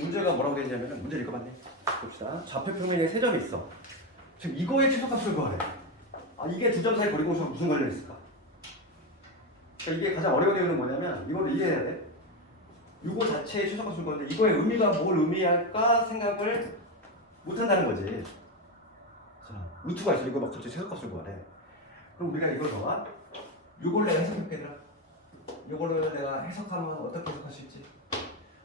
문제가 뭐라고 되어 있냐면 문제 읽어봤네. 봅시다. 좌표 평면에 세 점이 있어. 지금 이거의 최소값을 구하래. 아 이게 두 점 사이 거리 공식과 무슨 관련이 있을까? 그러니까 이게 가장 어려운 이유는 뭐냐면 이걸 이해해야 돼. 이거 자체의 최소값을 구하는데 이거의 의미가 뭘 의미할까 생각을 못한다는 거지. 자, 루트가 있어. 이거 막 갑자기 최소값을 구하래. 그럼 우리가 이걸 봐봐. 이걸 내가 해석할게 얘들아. 이거를 내가 해석하면 어떻게 해석할 수 있지?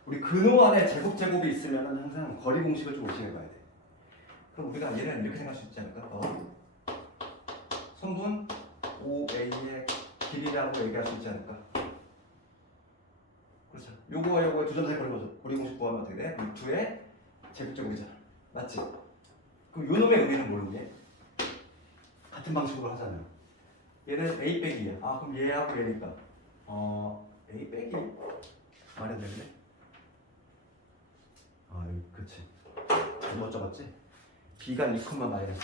우리 근호 안에 제곱이 있으면 항상 거리 공식을 좀 오시해 봐야 돼. 그럼 우리가 얘는 이렇게 생각할 수 있지 않을까? 성분 OA의 길이라고 얘기할 수 있지 않을까? 그렇죠. 요거와 요거의 두 점 사이 거리 공식 구하면 어떻게 돼? 루트의 제곱이잖아. 맞지? 그럼 요 놈의 의미는 모르니? 같은 방식으로 하잖아요. 얘는 A 빼기야. 아 그럼 얘하고 얘니까 A 빼기 말이 안 되네. 아, 그렇지. 잘못 적었지? B가 2, 마이너스.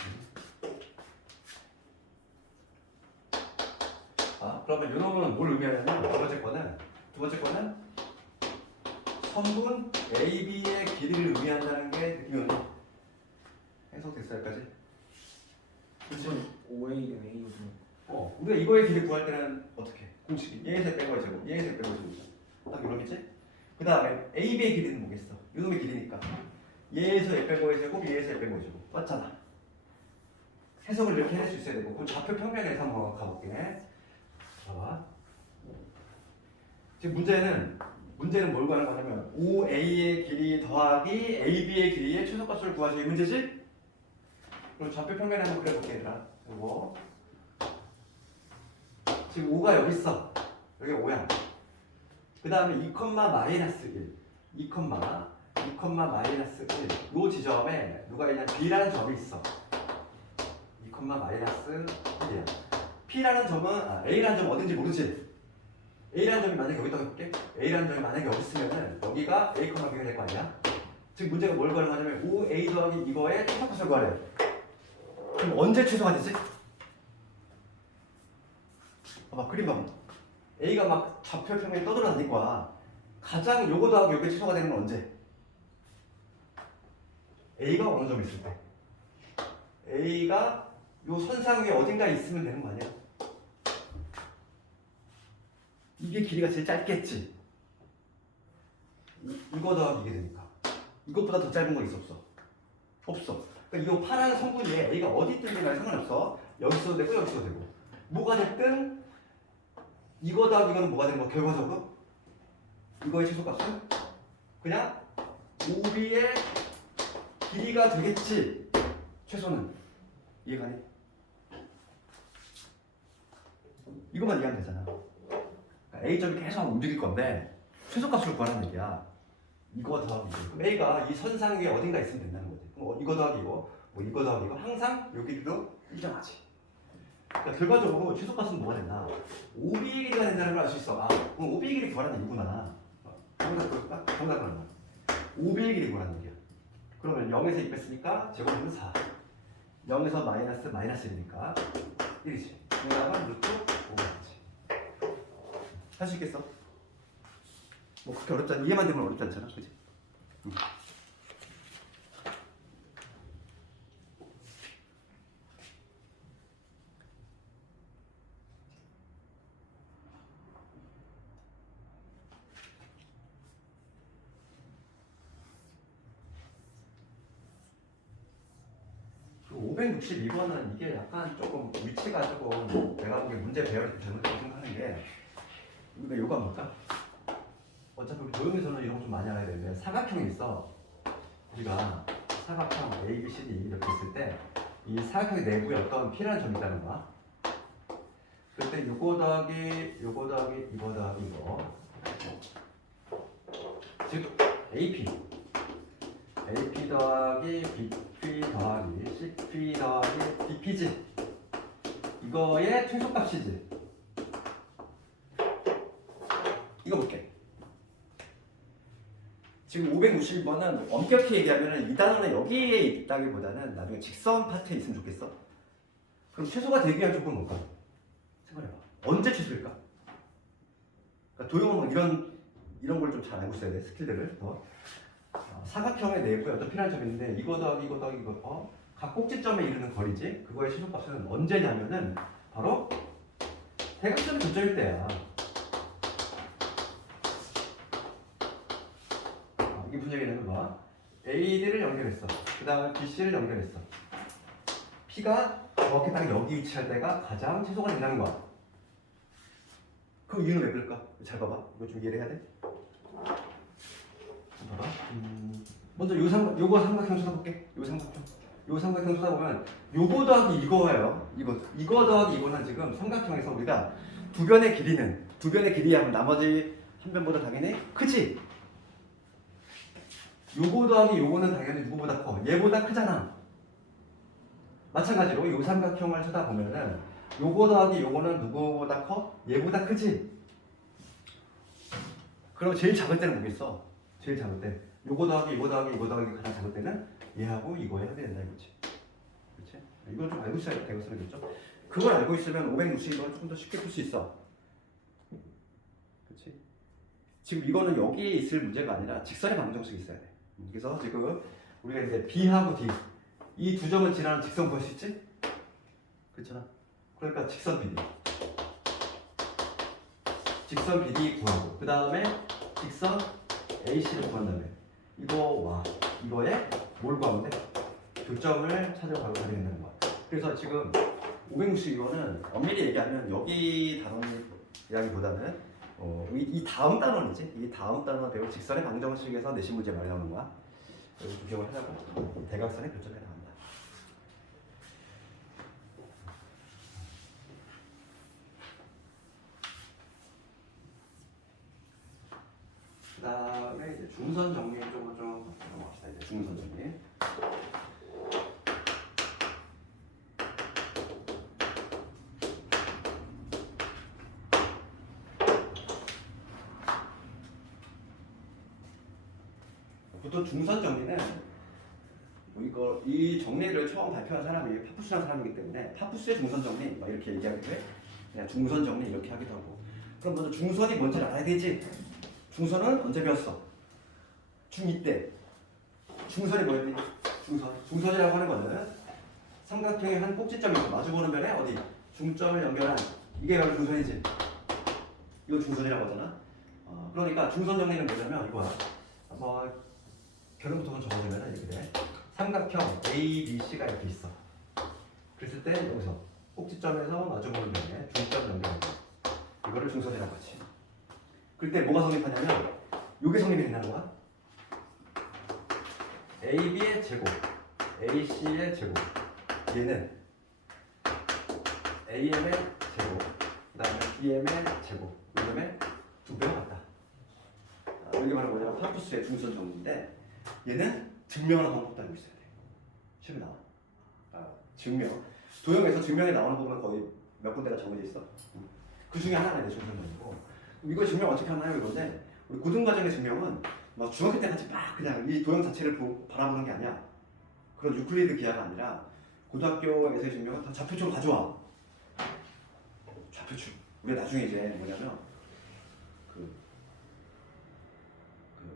아, 그러면 이 놈은 뭘 의미하냐면 두 번째 거는 선분 AB의 길이를 의미한다는 게 느낌이 오네. 해석됐어 여기까지? 그치? 5A는 A거든. 우리가 이거의 길이 구할 때는 어떻게? 공식이 얘에서 빼고 제곱, 얘에서 빼고 제곱. 딱 이러겠지? 그 다음에 AB의 길이는 뭐겠어? 이놈의 길이니까 얘에서 얘 빼고의 제곱, 얘에서 얘 빼고의 제곱 맞잖아. 해석을 이렇게 할 수 있어야 되고 그 좌표 평면에서 한번 가볼게. 봐봐. 지금 문제는 뭘 구하는 거냐면 OA의 길이 더하기 AB의 길이의 최소값을 구하자 이 문제지? 그럼 좌표 평면에 한번 그려볼게 얘들아. 이거 지금 5가 여기 있어. 여기 5야. 그 다음에 2, 마이너스 1 2, 마이너스 1 요 지점에 누가 있냐? B라는 점이 있어. 2, 마이너스 1이야. P라는 점은 A라는 점은 어딘지 모르지? A라는 점이 만약에 여기 있다고 해볼게. A라는 점이 만약에 여기 있으면은 여기가 A, B가 될 거 아니야? 지금 문제가 뭘 구하는 거냐면 5A 더하기 이거의 최소값을 구하래. 그럼 언제 최소가 되지? 봐봐 그림 봐봐. A가 막 좌표 평면에 떠돌아다니까 가장 요거 더하기 요게 최소가 되는 건 언제? A가 어느 점에 있을 때? A가 요 선상 위에 어딘가에 있으면 되는 거 아니야? 이게 길이가 제일 짧겠지? 이거 더하기 이게 되니까 이것보다 더 짧은 거 있어 없어? 없어. 그러니까 이 파란 성분 위에 A가 어디 있든지 간에 상관없어. 여기 있어도 되고 여기 있어도 되고 뭐가 됐든 이거 더하기 이거는 뭐가 되는 거 결과적으로? 이거의 최소값은 그냥 OB의 길이가 되겠지. 최소는 이해가니? 이것만 이해하면 되잖아. 그러니까 A점이 계속 움직일 건데 최소값을 구하라는 얘기야. 이거 더하기 이거. 그럼 A가 이 선상 위에 어딘가 있으면 된다는 거지. 그럼 이거 더하기 이거, 뭐 이거 더하기 이거 항상 여기도 일정하지. 그러니까 결과적으로 최소값은 뭐가 된다? OB의 길이가 된다는 걸 알 수 있어. 아, 그럼 OB의 길이 구하라는 얘기구나. 정답 볼까? 정답은 얼마? 500의 길이 구하라는 얘기야. 그러면 0에서 2 뺐으니까 제곱하면 4. 0에서 마이너스 1이니까 1이지. 정답은 루트 5겠지. 할 수 있겠어? 뭐 그렇게 어렵지 않아. 이해만 되면 어렵지 않잖아. 그치? 그 562번은 이게 약간 조금 위치가 조금 내가 보기에 문제 배열이 잘못됐다고 생각하는 게 우리가 요거 한번 볼까? 어차피 우리 도형에서는 이런 거 좀 많이 알아야 되는데 사각형이 있어. 우리가 사각형 A, B, C, D 이렇게 있을 때 이 사각형의 내부에 어떤 P라는 점이 있다는 거야. 그럴 때 요거 더하기 요거 더하기 이거 더하기 이거 즉 AP AP 더하기 BP 더하기 CP 더하기 DP지 이거의 최소값이지. 이거 볼게. 지금 562번은 엄격히 얘기하면 이 단어는 여기에 있다기보다는 나중에 직선 파트에 있으면 좋겠어. 그럼 최소가 되기 위한 조건은 뭘까? 생각해봐. 언제 최소일까? 그러니까 도형은 뭐 이런 걸 좀 잘 알고 있어야 돼. 스킬들을 더. 사각형의 내부에 어떤 필요한 점이 있는데 이거 더하기 이거 더하기 이거 각 꼭지점에 이르는 거리지. 그거의 최소값은 언제냐면은 바로 대각점 교점일 때야. 이게 무슨 얘기냐면 봐. AD를 연결했어. 그 다음에 BC를 연결했어. P가 정확히 딱 여기 위치할 때가 가장 최소가 된다는 거야. 그럼 이유는 왜 그럴까? 잘 봐봐. 이거 좀 이해를 해야 돼. 봐봐. 먼저 요거 삼각형 쳐다볼게. 요 삼각형 쳐다보면 요거 더하기 이거예요. 이거 더하기 이거는 지금 삼각형에서 우리가 두 변의 길이 하면 나머지 한 변보다 당연히 크지. 요거 더하기 요거는 당연히 누구보다 커. 얘보다 크잖아. 마찬가지로 요 삼각형을 쳐다보면은 요거 더하기 요거는 누구보다 커? 얘보다 크지. 그럼 제일 작을 때는 뭐겠어? 제일 작을 때 요거 더하기 이거 더하기 이거 더하기 가장 작을 때는 얘하고 이거에 합이 된다 이거지. 그렇지? 이걸 좀 알고 있어야 되겠죠? 그걸 알고 있으면 562번 조금 더 쉽게 풀 수 있어. 그렇지? 지금 이거는 여기에 있을 문제가 아니라 직선의 방정식이 있어야 돼. 그래서 지금 우리가 이제 B하고 D 이 두 점을 지나는 직선 구할 수 있지? 그렇잖아. 그러니까 직선 BD 구하고 그 다음에 직선 AC를 구한 다음에 이거에 뭘 구하면 돼? 교점을 찾아가고 가야 된다는 거야. 그래서 지금 562번은 엄밀히 얘기하면 여기 단원이라기보다는 이 다음 단원이지. 이 다음 단원 배우 직선의 방정식에서 내신 문제 많이 나오는 거야. 여기 좀 기억을 하자고. 대각선의 교점에 나온다. 그 다음에 이제 중선 정리 쪽으로 좀 넘어갑시다. 이제 중선 정리. 보통 중선 정리는 이 정리를 처음 발표한 사람이 파푸스라는 사람이기 때문에 파푸스의 중선 정리 막 이렇게 얘기하기도 해. 그냥 중선 정리 이렇게 하기도 하고. 그럼 먼저 중선이 뭔지를 알아야 되지. 중선은 언제 배웠어? 중2 때. 중선이 뭐였니? 중선이라고 하는 거는 삼각형의 한 꼭지점에서 마주보는 면에 어디? 중점을 연결한 이게 바로 중선이지. 이거 중선이라고 하잖아. 그러니까 중선 정리는 뭐냐면 이거야. 결론부터 적어주면 이렇게 돼. 삼각형 A, B, C가 이렇게 있어. 그랬을 때 여기서 꼭지점에서 마주보는 면에 중점 연결하는 이거를 중선이라고 하지. 그때 뭐가 성립하냐면 요게 성립이 된다는 거야. AB의 제곱, AC의 제곱, 얘는 AM의 제곱, 그 다음에 BM의 제곱, 이놈의 2배가 같다. 이게 바로 뭐냐면 파푸스의 중선 정리인데 얘는 증명하는 방법도 알고 있어야 돼. 시험에 나와. 증명. 도형에서 증명에 나오는 부분은 거의 몇 군데가 정해져 있어. 그 중에 하나가 이제 중선 정리고. 이거 증명 어떻게 하나요? 이건데 우리 고등과정의 증명은 막 중학교 때까지 막 그냥 이 도형 자체를 바라보는 게 아니야. 그런 유클리드 기하가 아니라 고등학교에서의 증명은 다 좌표축을 가져와. 좌표축. 우리가 나중에 이제 뭐냐면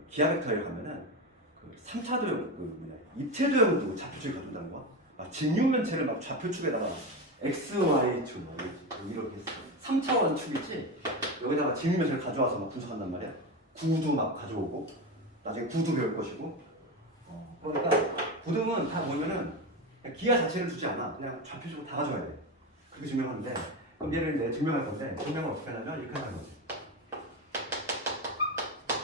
기하 벡터에 가면은 그 3차 도형, 입체 도형도 좌표축에 가둔다는 거. 막 직육면체를 막 좌표축에다가 x, y 축 이렇게 3차원 축이지. 여기다가 직육면체를 가져와서 막 분석한단 말이야. 구도 막 가져오고 나중에 구도 배울 것이고. 그러니까 고등은 다 보면은 기하 자체를 주지 않아. 그냥 좌표축을 다 가져와야 돼. 그렇게 증명하는데 그럼 얘를 이제 증명할 건데 증명을 어떻게 하냐면 이렇게 하는 거지.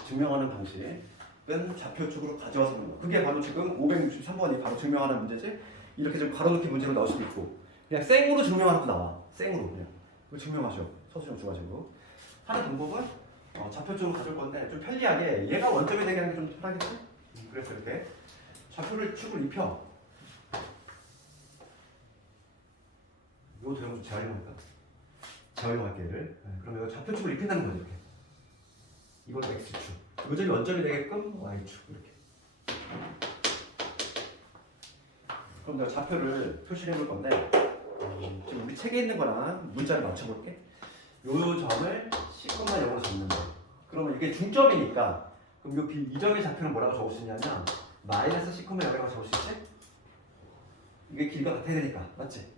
증명하는 방식은 좌표축으로 가져와서 하는 거. 그게 바로 지금 563번이 바로 증명하는 문제지. 이렇게 좀 가로넣기 문제로 나올 수도 있고 그냥 생으로 증명하는 거 나와. 생으로 그냥 그거 증명하셔. 서술 좀 줘가지고 하는 방법은 좌표축으로 가져올 건데 좀 편리하게 얘가 원점이 되게 하는 게 좀 편하겠지? 그래서 이렇게 좌표를 축을 입혀. 이거 도형 좀 재활용할까? 재활용할게 얘를. 그러면 이거 좌표축을 입힌다는 거죠. 이렇게 이걸 x축, 요 점이 원점이 되게끔 y축 이렇게. 그럼 내가 좌표를 표시를 해볼 건데 지금 우리 책에 있는 거랑 문자를 맞춰볼게. 요 점을 C,0로 잡는다. 그러면 이게 중점이니까 그럼 이 점의 좌표는 뭐라고 적을 수 있냐면 마이너스 C,0이라고 적을 수 있지? 이게 길이가 같아야 되니까 맞지?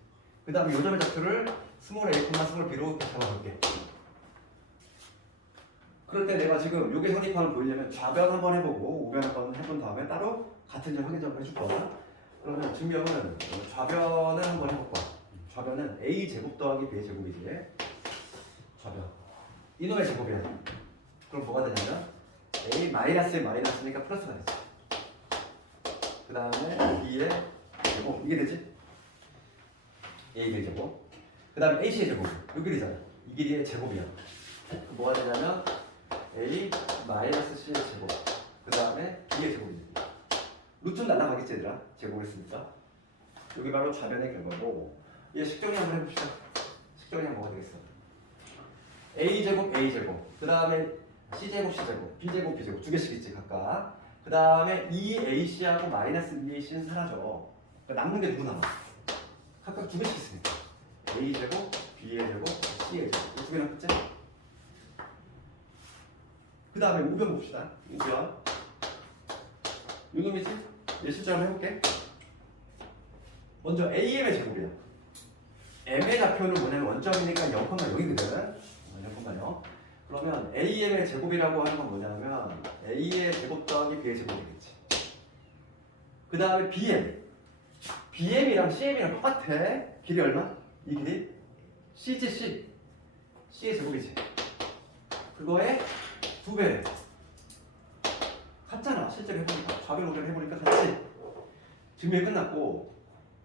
그 다음에 요 점의 좌표를 스몰 a, 스몰 b로 잡아볼게. 그럴 때 내가 지금 요게 성립함을 보이려면 좌변 한번 해보고 우변 한번 해본 다음에 따로 같은 점 확인 점을 해줄 거야. 그러면 증명은 좌변을 한번 해볼 거야. 좌변은 a 제곱 더하기 b 제곱이지. 좌변 이놈의 제곱이야. 그럼 뭐가 되냐면 a 마이너스의 마이너스니까 플러스가 되지. 그 다음에 b의 제곱 이게 되지. a의 제곱. 그 다음에 ac의 제곱 이 길이잖아. 이 길이의 제곱이야. 뭐가 되냐면 a 마이너스 c의 제곱 그 다음에 b의 제곱이지. 루트는 날라가겠지 얘들아. 제곱을 했으니까. 여기 바로 좌변의 결과고 얘 식정리 한번 해봅시다. 식정리 한번 뭐가 되겠어. a 제곱 a 제곱 그 다음에 c 제곱 c 제곱 b 제곱 b 제곱 두 개씩 있지 각각. 그 다음에 2ac하고 마이너스 2ac는 사라져. 그러니까 남는 게 누구 남아? 각각 두 개씩 있으니까 a 제곱 b의 제곱 c의 제곱 두 개 남겠지? 그 다음에 우변 봅시다. 우변 요놈이지? 얘 실제 한번 해볼게. 먼저 AM의 제곱이야. M의 좌표는 뭐냐면 원점이니까 0,0이거든. 0,0. 그러면 AM의 제곱이라고 하는 건 뭐냐면 A의 제곱 더하기 B의 제곱이겠지. 그 다음에 BM. BM이랑 CM이랑 똑같아. 길이 얼마? 이 길이? C지 C. C의 제곱이지. 그거에 2배. 같잖아. 실제로 해보니까. 좌변 우변 해보니까 같지. 증명이 끝났고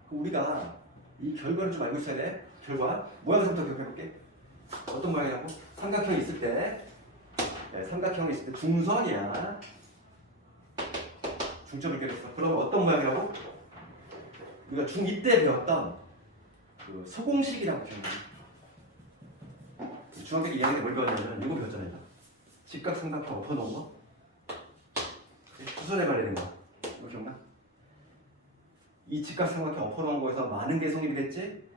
우리가 이 결과를 좀 알고 있어야 돼. 결과 모양부터 기억해볼게. 어떤 모양이라고? 삼각형이 있을 때 삼각형이 있을 때 중선이야. 중점을 깨렸어. 그러면 어떤 모양이라고? 우리가 중2 때 배웠던 그 소공식이라고 기억해. 중학교 2학년 때 뭘 배웠냐면 이거 배웠잖아요. 직각삼각형 엎어놓은 거. 수선에 관련된 거. 이거 기억나? 이 직각삼각형 엎어놓은 거에서 많은 게 성립이 됐지?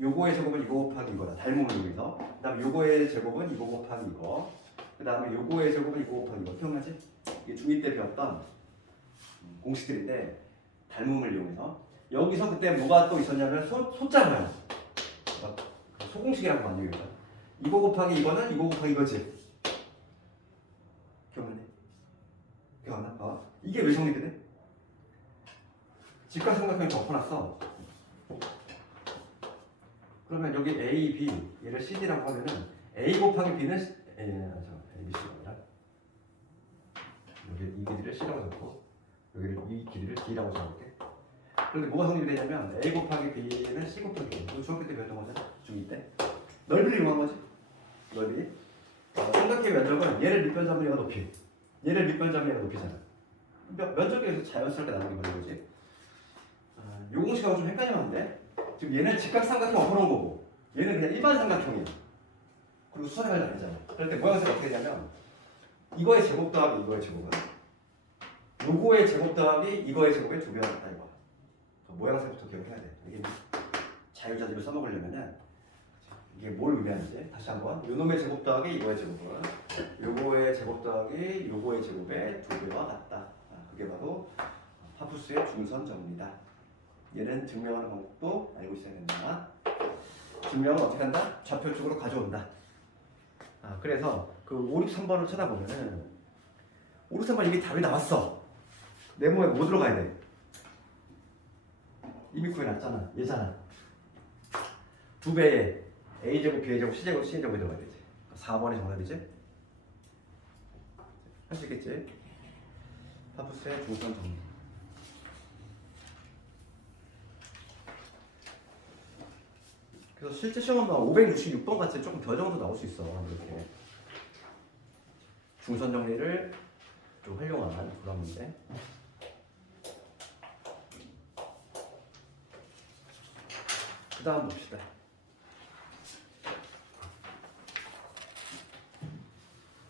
요거의 제곱은 이거 곱하기 이거다. 닮음을 이용해서. 그 다음에 요거의 제곱은 이거 곱하기 이거. 그 다음에 요거의 제곱은 이거 곱하기 이거. 기억나지? 이게 중2 때 배웠던 공식들인데 닮음을 이용해서. 여기서 그때 뭐가 또 있었냐면 소자가요. 소공식이라고 많이 얘기해요. 이거 곱하기 이거는 이거 곱하기 이거지. 기억나네? 기억나? 이게 왜 성립이 돼? 직각삼각형이 덮어놨어. 그러면 여기 A, B 얘를 CD라고 하면은 A 곱하기 B는 A, B, C가 아니라 여기 이 길이를 C라고 적고 여기를 이 길이를 D라고 잡을게. 그런데 뭐가 성립이 되냐면 A 곱하기 B는 C 곱하기 B. 이거 중학교 때 배웠던 거잖아. 중2 때. 넓이를 이용한 거지. 넓이. 삼각형의 면적은 얘를 밑변 잡으니까 높이. 얘를 밑변 잡으니까 높이잖아. 면적이 여기서 자연스럽게 나오는 거지. 요 공식하고 좀 헷갈리면 안 돼. 지금 얘는 직각삼각형 엎어놓은 거고 얘는 그냥 일반 삼각형이야. 그리고 수선행을 다니잖아. 그럴 때 모양새가 어떻게 되냐면 이거의 제곱 더하기 이거의 제곱은 요거의 제곱 더하기 이거의 제곱의 두 배가 같다 이거. 모양새부터 기억해야 돼. 이게 자유자재로 써먹으려면은 이게 뭘 의미하는지 다시 한번 요놈의 제곱 더하기 이거의 제곱은 요거의 제곱 더하기 요거의 제곱의 두 배와 같다. 그게 바로 하프스의 중선정리다. 얘는 증명하는 방법도 알고 있어야 된다. 증명은 어떻게 한다? 좌표 쪽으로 가져온다. 그래서 그 5, 6, 3번을 쳐다보면은 5, 6, 3번 이게 답이 나왔어. 내 몸에 뭐 들어가야 돼? 이미 구해놨잖아. 얘잖아. 두 배에 A제곱, B제곱, C제곱, C제곱이 들어가야 되지. 4번이 정답이지? 할 수 있겠지? 하프스의 중선 정리. 그래서 실제 시험은 566번 같이 조금 더 정도 나올 수 있어. 이렇게 중선 정리를 좀 활용한 그런 문제. 그 다음 봅시다.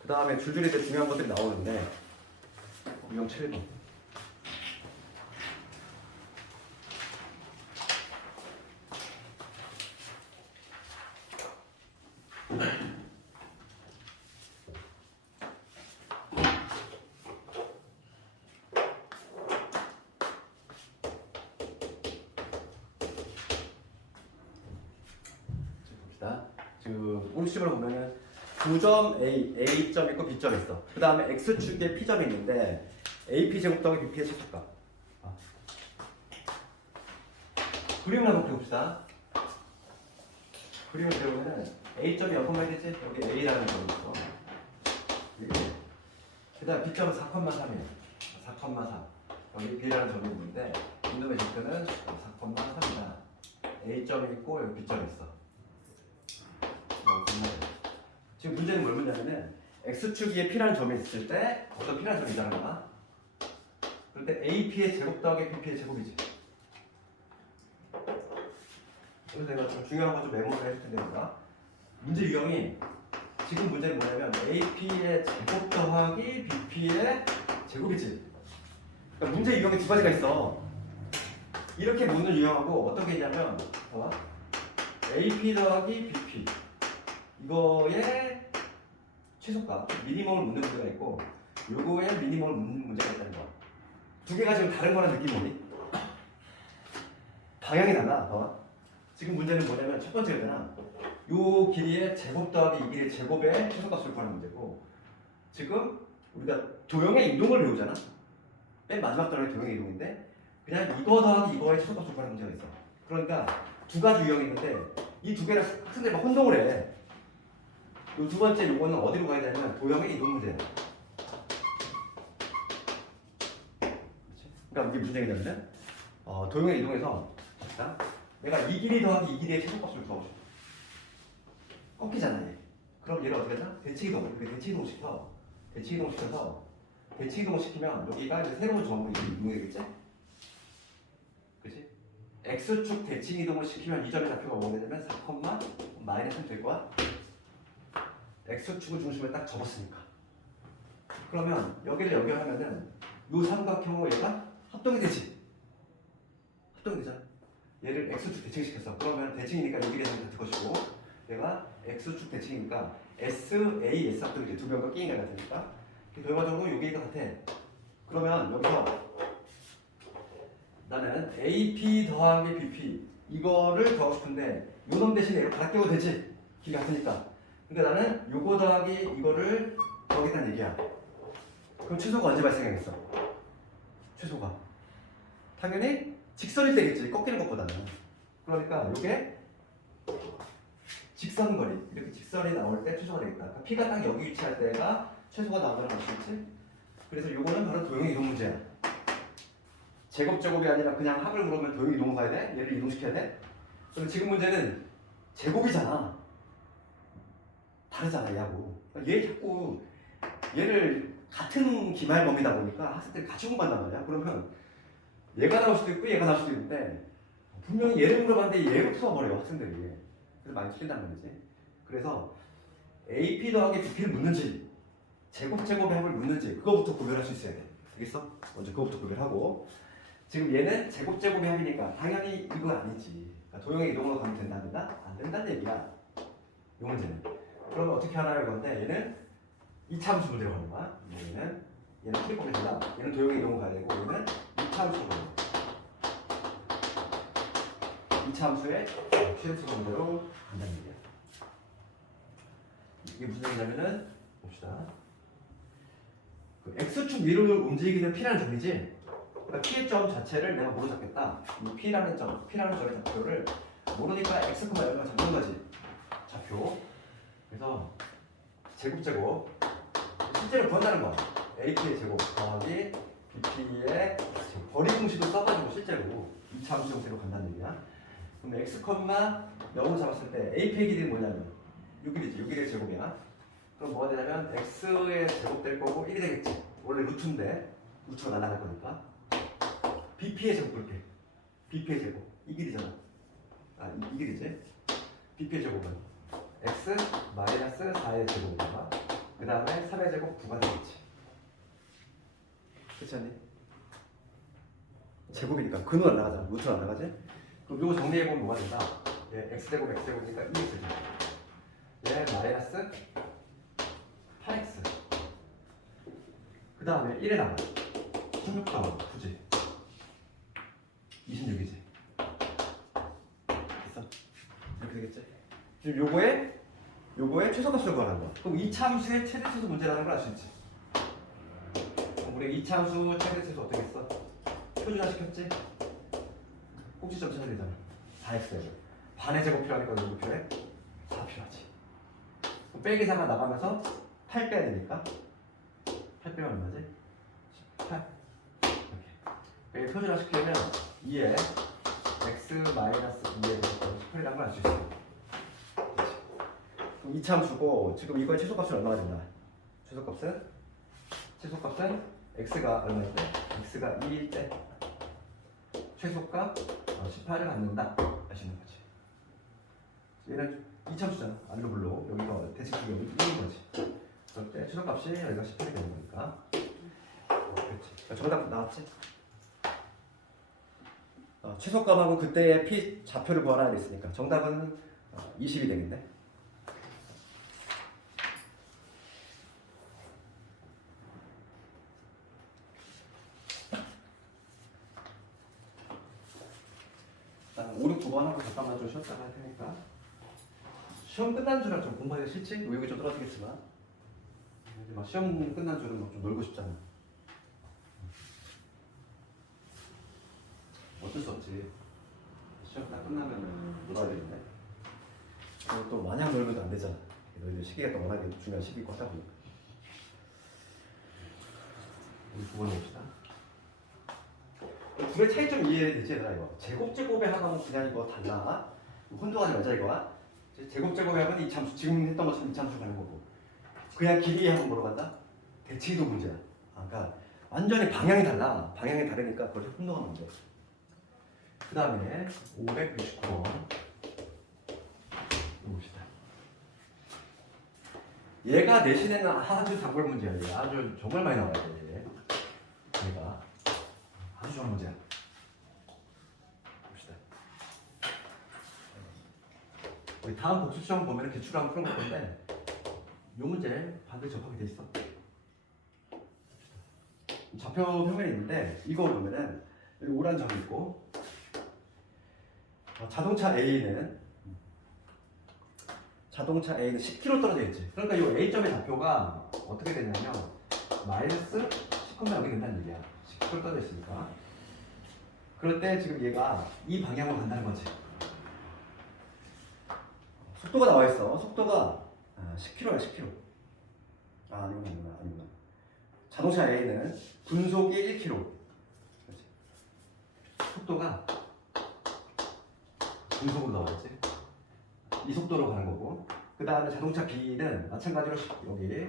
그 다음에 줄줄이 때 중요한 것들이 나오는데 유형 7번. 그 오른쪽으로 보면은 9점 A점 있고 B점 있어. 그 다음에 X축에 P점이 있는데 AP 제곱 더하기 BP의 최소값. 그림을 한번 그려봅시다. 그림을 그려보면은 A점이 어떤 말이 되지? 여기 A라는 점이 있어. 그 다음 B점은 4,3이에요. 4,3. 여기 B라는 점이 있는데 이놈의 절대는 4,3이다. A점이 있고 여기 B점이 있어. 지금 문제는 뭘 묻냐면은 X축 위에 P라는 점이 있을 때 어떤 P라는 점이 있다는 거야. 그럴 때 AP의 제곱 더하기 BP의 제곱이지. 그래서 내가 좀 중요한 거 좀 메모를 해줄 텐데 우리가 문제 유형이 지금 문제는 뭐냐면 AP의 제곱 더하기 BP의 제곱이지. 그러니까 문제 유형이 두 가지가 있어. 이렇게 묻는 유형하고 어떤 게 있냐면 봐봐. AP 더하기 BP 이거의 최소값 미니멈을 묻는 문제가 있고 요거의 미니멈을 묻는 문제가 있다는 거야. 두 개가 지금 다른 거랑 느낌이 뭐니? 방향이 달라. 봐봐. 지금 문제는 뭐냐면 첫 번째잖아. 요 길이의 제곱 더하기 이 길이의 제곱의 최소값을 구하는 문제고 지금 우리가 도형의 이동을 배우잖아. 맨 마지막 단원이 도형의 이동인데 그냥 이거 더하기 이거의 최소값을 구하는 문제가 있어. 그러니까 두 가지 유형이 있는데 이 두 개를 학생들이 막 혼동을 해. 요 두 번째 요거는 어디로 가야 되냐면 도형의 이동 문제야. 그러니까 이게 문제가 되냐면 도형의 이동에서 자, 내가 이 길이 더하기 이 길이의 최소값을 구하고 싶어. 꺾이잖아 얘. 그럼 얘를 어떻게 하자? 대치이동. 대치이동 시켜. 대치이동 시켜서 대치이동을 시키면 여기가 이제 새로운 점으로 이동이 되겠지? 그치? X축 대칭이동을 시키면 이 점의 좌표가 뭐가 되냐면 4, 마이너스 될 거야. X축을 중심에 딱 접었으니까. 그러면 여기를 연결하면은 요 삼각형으로 얘가 합동이 되지. 합동이 되잖아. 얘를 X축 대칭시켰어. 그러면 대칭이니까 여기 대칭이 같을 것이고 얘가 X축 대칭이니까 SA, S 합동이 두 변과 끼니가 같으니까 결과적으로 여기가 같아. 그러면 여기서 나는 AP 더하기 BP 이거를 더하고 싶은데 요놈 대신에 이렇게 바뀌어도 되지. 길이 같으니까. 그러니까 나는 요거 더하기 이거를 더하겠다는 얘기야. 그럼 최소가 언제 발생하겠어? 최소가 당연히 직선일 때겠지. 꺾이는 것보다는. 그러니까 요게 직선거리 이렇게 직선이 나올 때 최소가 되겠다. 그러니까 P가 딱 여기 위치할 때가 최소가 나오는 것이겠지. 그래서 요거는 바로 도형의 이동 문제야. 제곱이 아니라 그냥 합을 물으면 도형이 이동 가야 돼? 얘를 이동시켜야 돼? 그럼 지금 문제는 제곱이잖아. 다르잖아 얘하고. 얘 자꾸 얘를 같은 기말 범위다 보니까 학생들이 같이 공부한단 말이야. 그러면 얘가 나올 수도 있고 얘가 나올 수도 있는데 분명히 얘를 물어봤는데 얘로 풀어버려요 학생들이. 그래서 많이 틀린다는 거지. 그래서 AP 더하기 BP를 묻는지 제곱의 합을 묻는지 그거부터 구별할 수 있어야 돼. 알겠어? 먼저 그거부터 구별하고 지금 얘는 제곱의 합이니까 당연히 이거 아니지. 그러니까 도형의 이동으로 가면 된다 안 된다? 안 된다는 얘기야. 이 문제는. 그러면 어떻게 하나요? 이건데 얘는 이차함수 문제로 가는 거야. 얘는 트리법이 된다. 얘는 도형의 이동으로 가야 되고 얘는 이차함수로 가는 거야. 이차함수의 최대수 문제로 간다는 얘기야. 이게 무슨 얘기냐면은 봅시다. 그 x축 위로 움직이는 p라는 점이지. 그러니까 p의 점 자체를 내가 모르 잡겠다. 이 p라는 점의 좌표를 모르니까 x, y만 잡는 거지. 좌표. 그래서 제곱 실제로 구한다는 거야. AP의 제곱 더하기 BP의 제곱. 거리 공식도 써가지고 실제로 2차 함수 형태로 간다는 얘기야. 그럼 x, 0을 잡았을 때 AP의 길이는 뭐냐면 6일이지. 6일의 제곱이야. 그럼 뭐가 되냐면 x의 제곱 될 거고 1이 되겠지. 원래 루트인데 루트가 날아갈 거니까. BP의 제곱 볼게. BP의 제곱 이 길이잖아. 이 길이지. BP의 제곱은 x 마이너스 4의 제곱이다. 그 다음에 3의 제곱 9가 되겠지. 그렇지 않니? 제곱이니까 근은 안 나가잖아. 루트는 안 나가지? 그럼 이거 정리해보면 뭐가 된다? 얘 x제곱이니까 2x제곱. 얘 마이너스 8x. 그 다음에 1에 나가. 16가 9지. 26이지. 됐어? 이렇게 되겠지? 지금 요거의 최소값을 구하는 거야. 그럼 2차 함수의 최대최소 문제라는 걸 알 수 있지. 그럼 우리 2차 함수 최대최소 어떻게 했어? 표준화 시켰지? 꼭지점 찾아야 되잖아. 4x예요. 반의 제곱 필요하니까 누구 필요해? 4 필요하지. 그럼 빼기 4가 나가면서 8 빼야 되니까 8 빼면 얼마지? 18. 이렇게 표준화 시키려면 2에 x 마이너스 2에 18이라는 걸 알 수 있어. 그럼 2차 함수고 지금 이거의 최소값은 얼마가 된다? 최소값은 x가 얼마일 때? x가 2일 때 최소값 18을 갖는다 하시는 거지. 얘는 2차 함수잖아. 아래로 불러 여기가 대칭축이 1인 거지. 그럴 때 최소값이 여기가 18이 되는 거니까. 그렇지. 정답 나왔지? 최소값하고 그때의 p 좌표를 구하라 했으니까 정답은 20이 되겠네. 일단 5, 6, 9번 하고 잠깐만 좀 쉬었다가 할 테니까. 시험 끝난 줄알 좀 공부하기가 싫지? 의욕이 좀 떨어지겠지만 이제 막 시험 끝난 줄은 좀 놀고 싶잖아. 어쩔 수 없지. 시험 딱 끝나면 놀아야 되는데. 또 마냥 놀면 안 되잖아. 너희들 시기가 또 워낙에 중요한 시기고 하다 보니까. 우리 9번 해봅시다. 둘의 차이점 이해되지 얘들아 이거. 제곱의 합하고 그냥 이거 달라. 혼동하지 말자 이거야. 제곱의 합은 이참수 지금 했던 것처럼 이참수 가는 거고. 그냥 길이의 합은 뭐로 간다? 대칭도 문제야. 그러니까 완전히 방향이 달라. 방향이 다르니까 그걸 혼동하면 안 돼. 그 다음에 569번 봅시다. 얘가 내신에는 아주 단골 문제야. 얘 아주 정말 많이 나와야 돼. 얘가 아주 좋은 문제야. 봅시다. 우리 다음 복수 시험 보면 기출 한번 풀어볼 건데 이 문제 반드시 접하게 돼 있어. 좌표 평면이 있는데 이거 보면은 여기 오란 점이 있고 자동차 A는 10km 떨어져 있지. 그러니까 이 A점의 좌표가 어떻게 되냐면 마이너스 10컴마 여기 된다는 얘기야. 10km 떨어져 있으니까. 그럴 때 지금 얘가 이 방향으로 간다는 거지. 속도가 나와 있어. 속도가 10km야, 10km. 아니구나. 자동차 A는 분속이 1km. 그렇지. 속도가 분속으로 나오겠지. 이 속도로 가는 거고. 그 다음에 자동차 B는 마찬가지로 여기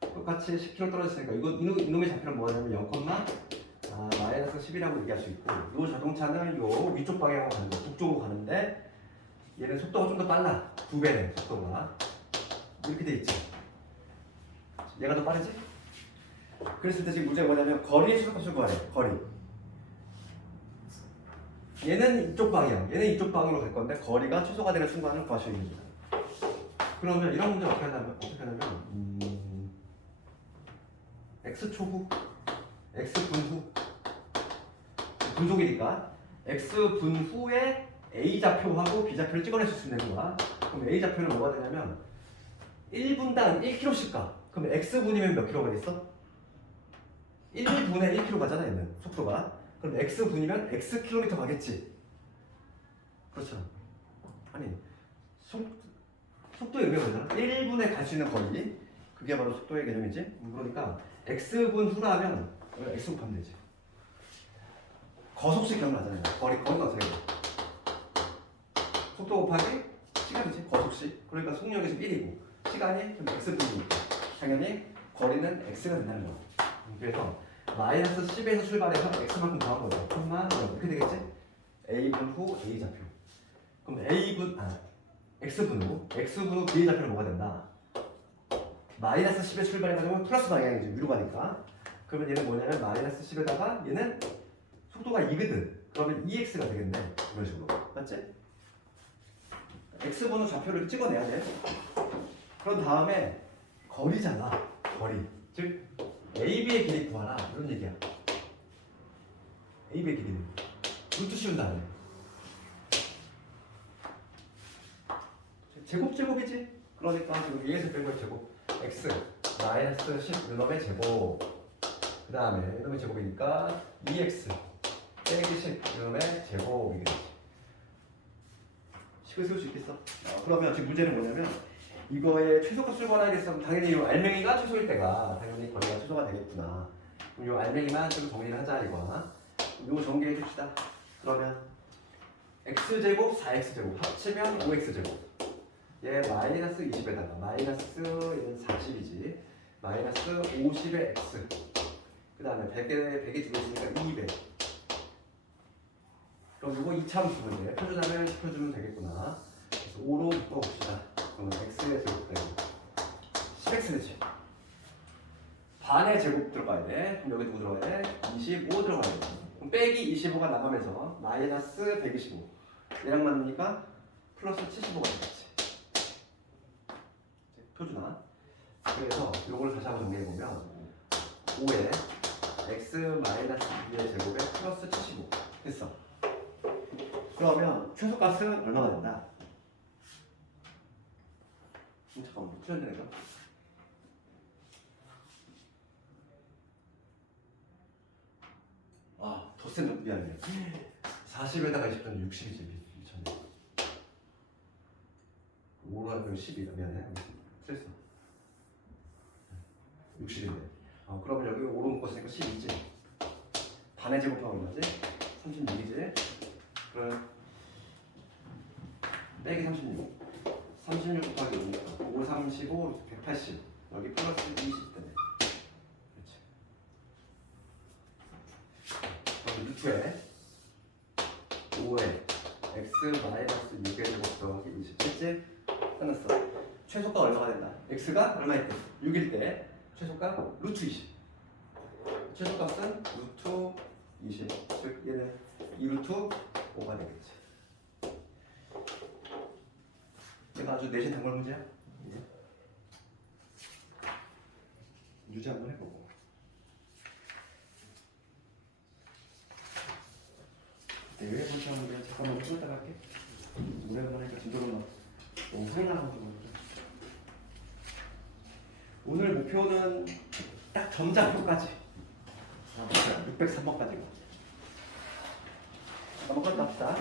똑같이 10km 떨어졌으니까 이놈의 좌표는 뭐냐면 0,-10이라고 얘기할 수 있고, 이 자동차는 요 위쪽 방향으로 가는 거, 북쪽으로 가는데 얘는 속도가 좀 더 빨라. 2배네 속도가. 이렇게 돼 있지. 얘가 더 빠르지? 그랬을 때 지금 문제가 뭐냐면 거리의 최소값을 구하래. 거리. 얘는 이쪽 방향, 얘는 이쪽 방향으로 갈 건데 거리가 최소가 되는 순간을 구하시는 겁니다. 그러면 이런 문제 어떻게 하냐면 x 초후, x 분후, 분속이니까 x 분후에 a 좌표하고 b 좌표를 찍어낼 수 있는 거야. 그럼 a 좌표는 뭐가 되냐면 1분당 1km씩 가. 그럼 x 분이면 몇 킬로가 되겠어? 1분에 1km 가잖아 얘는 속도가. 그럼 x 분이면 x 킬로미터 가겠지. 그렇죠. 아니 속도의 의미가 뭐잖아. 1분에 갈 수 있는 거리. 그게 바로 속도의 개념이지. 그러니까 x분 후라면 x분 하면 되지. 거속식 기억나잖아요. 거리가 어떻게 돼? 속도 곱하기 시간이지. 거속식. 그러니까 속력이 지금 1이고 시간이 그럼 x분이니까 당연히 거리는 x가 된다는 거야. 그래서 마이너스 10에서 출발해서 x만큼 더한 거죠. 콤마 이렇게 되겠지? a분 후 a 좌표. 그럼 x분 후 b의 좌표는 뭐가 된다? 마이너스 10에 출발해가지고 플러스 방향이지. 위로 가니까. 그러면 얘는 뭐냐면 마이너스 10에다가 얘는 속도가 2거든. 그러면 2x가 되겠네. 이런 식으로. 맞지? x분 후 좌표를 찍어내야 돼. 그런 다음에 거리잖아. 거리. 즉 AB의 길이 구하라. 이런 얘기야. AB의 길이는 루트 씌운 다음에 제곱이지. 그러니까 지금 위에서 뺀 거의 제곱 x 마이너스 10 이놈의 제곱. 그 다음에 이놈의 제곱이니까 2x 빼기 10 이놈의 제곱이게 되지. 식을 세울 수 있겠어? 그러면 지금 문제는 뭐냐면 이거의 최소값을 구하겠으면 당연히 이 알맹이가 최소일 때가 당연히 거리가 최소가 되겠구나. 그럼 이 알맹이만 좀 정리를 하자 이거야. 이거 정리해 줍시다. 그러면 x제곱 4x제곱 합치면 5x제곱. 얘 마이너스 20에다가 마이너스 얘는 40이지. 마이너스 50의 x. 그 다음에 100이 두 개 있으니까 200. 그럼 이거 2차함수 문제. 표준하면 시켜주면 되겠구나. 그래서 5로 묶어봅시다. 그러면 x의 제곱 빼고 10x 되지. 반의 제곱 들어가야 돼. 그럼 여기 누구 들어가야 돼? 25 들어가야 돼. 그럼 빼기 25가 나가면서 마이너스 125 얘랑 맞으니까 플러스 75가 되겠지. 표준화. 그래서 요걸 다시 한번 정리해보면 5에 x 마이너스 2의 제곱에 플러스 75 됐어. 그러면 최소값은 얼마가 된다? 잠깐만 풀어야 되나? 더 센 놈 미안해. 40에다가 20은 60이지 미쳤네. 5로 하면 10이다 미안해. 틀렸어. 60인데. 그러면 여기 5로 묶었으니까 12지. 반의 제곱하면 얼마지? 36이지. 그럼 빼기 36. 36 곱하기 5니까 5, 35, 180 여기 플러스 20 되네. 그렇지. 루트에 5에 x 마이너스 6의 제곱 더하기 20 됐지? 끝났어. 최소가 얼마가 된다? x가 얼마일 때? 6일 때 최소가 루트 20. 최소값은 루트 20. 즉 얘는 2루트 5가 되겠지. 얘가 아주 내신 단골 문제야. 유지 한번 해보고. 왜 번째 하는 거야? 잠깐만 좀 이따 갈게. 오래 하니까 진도로 막 너무 화나가지고. 오늘 목표는 딱 점자표까지. 603번까지. 한번 끝납시다.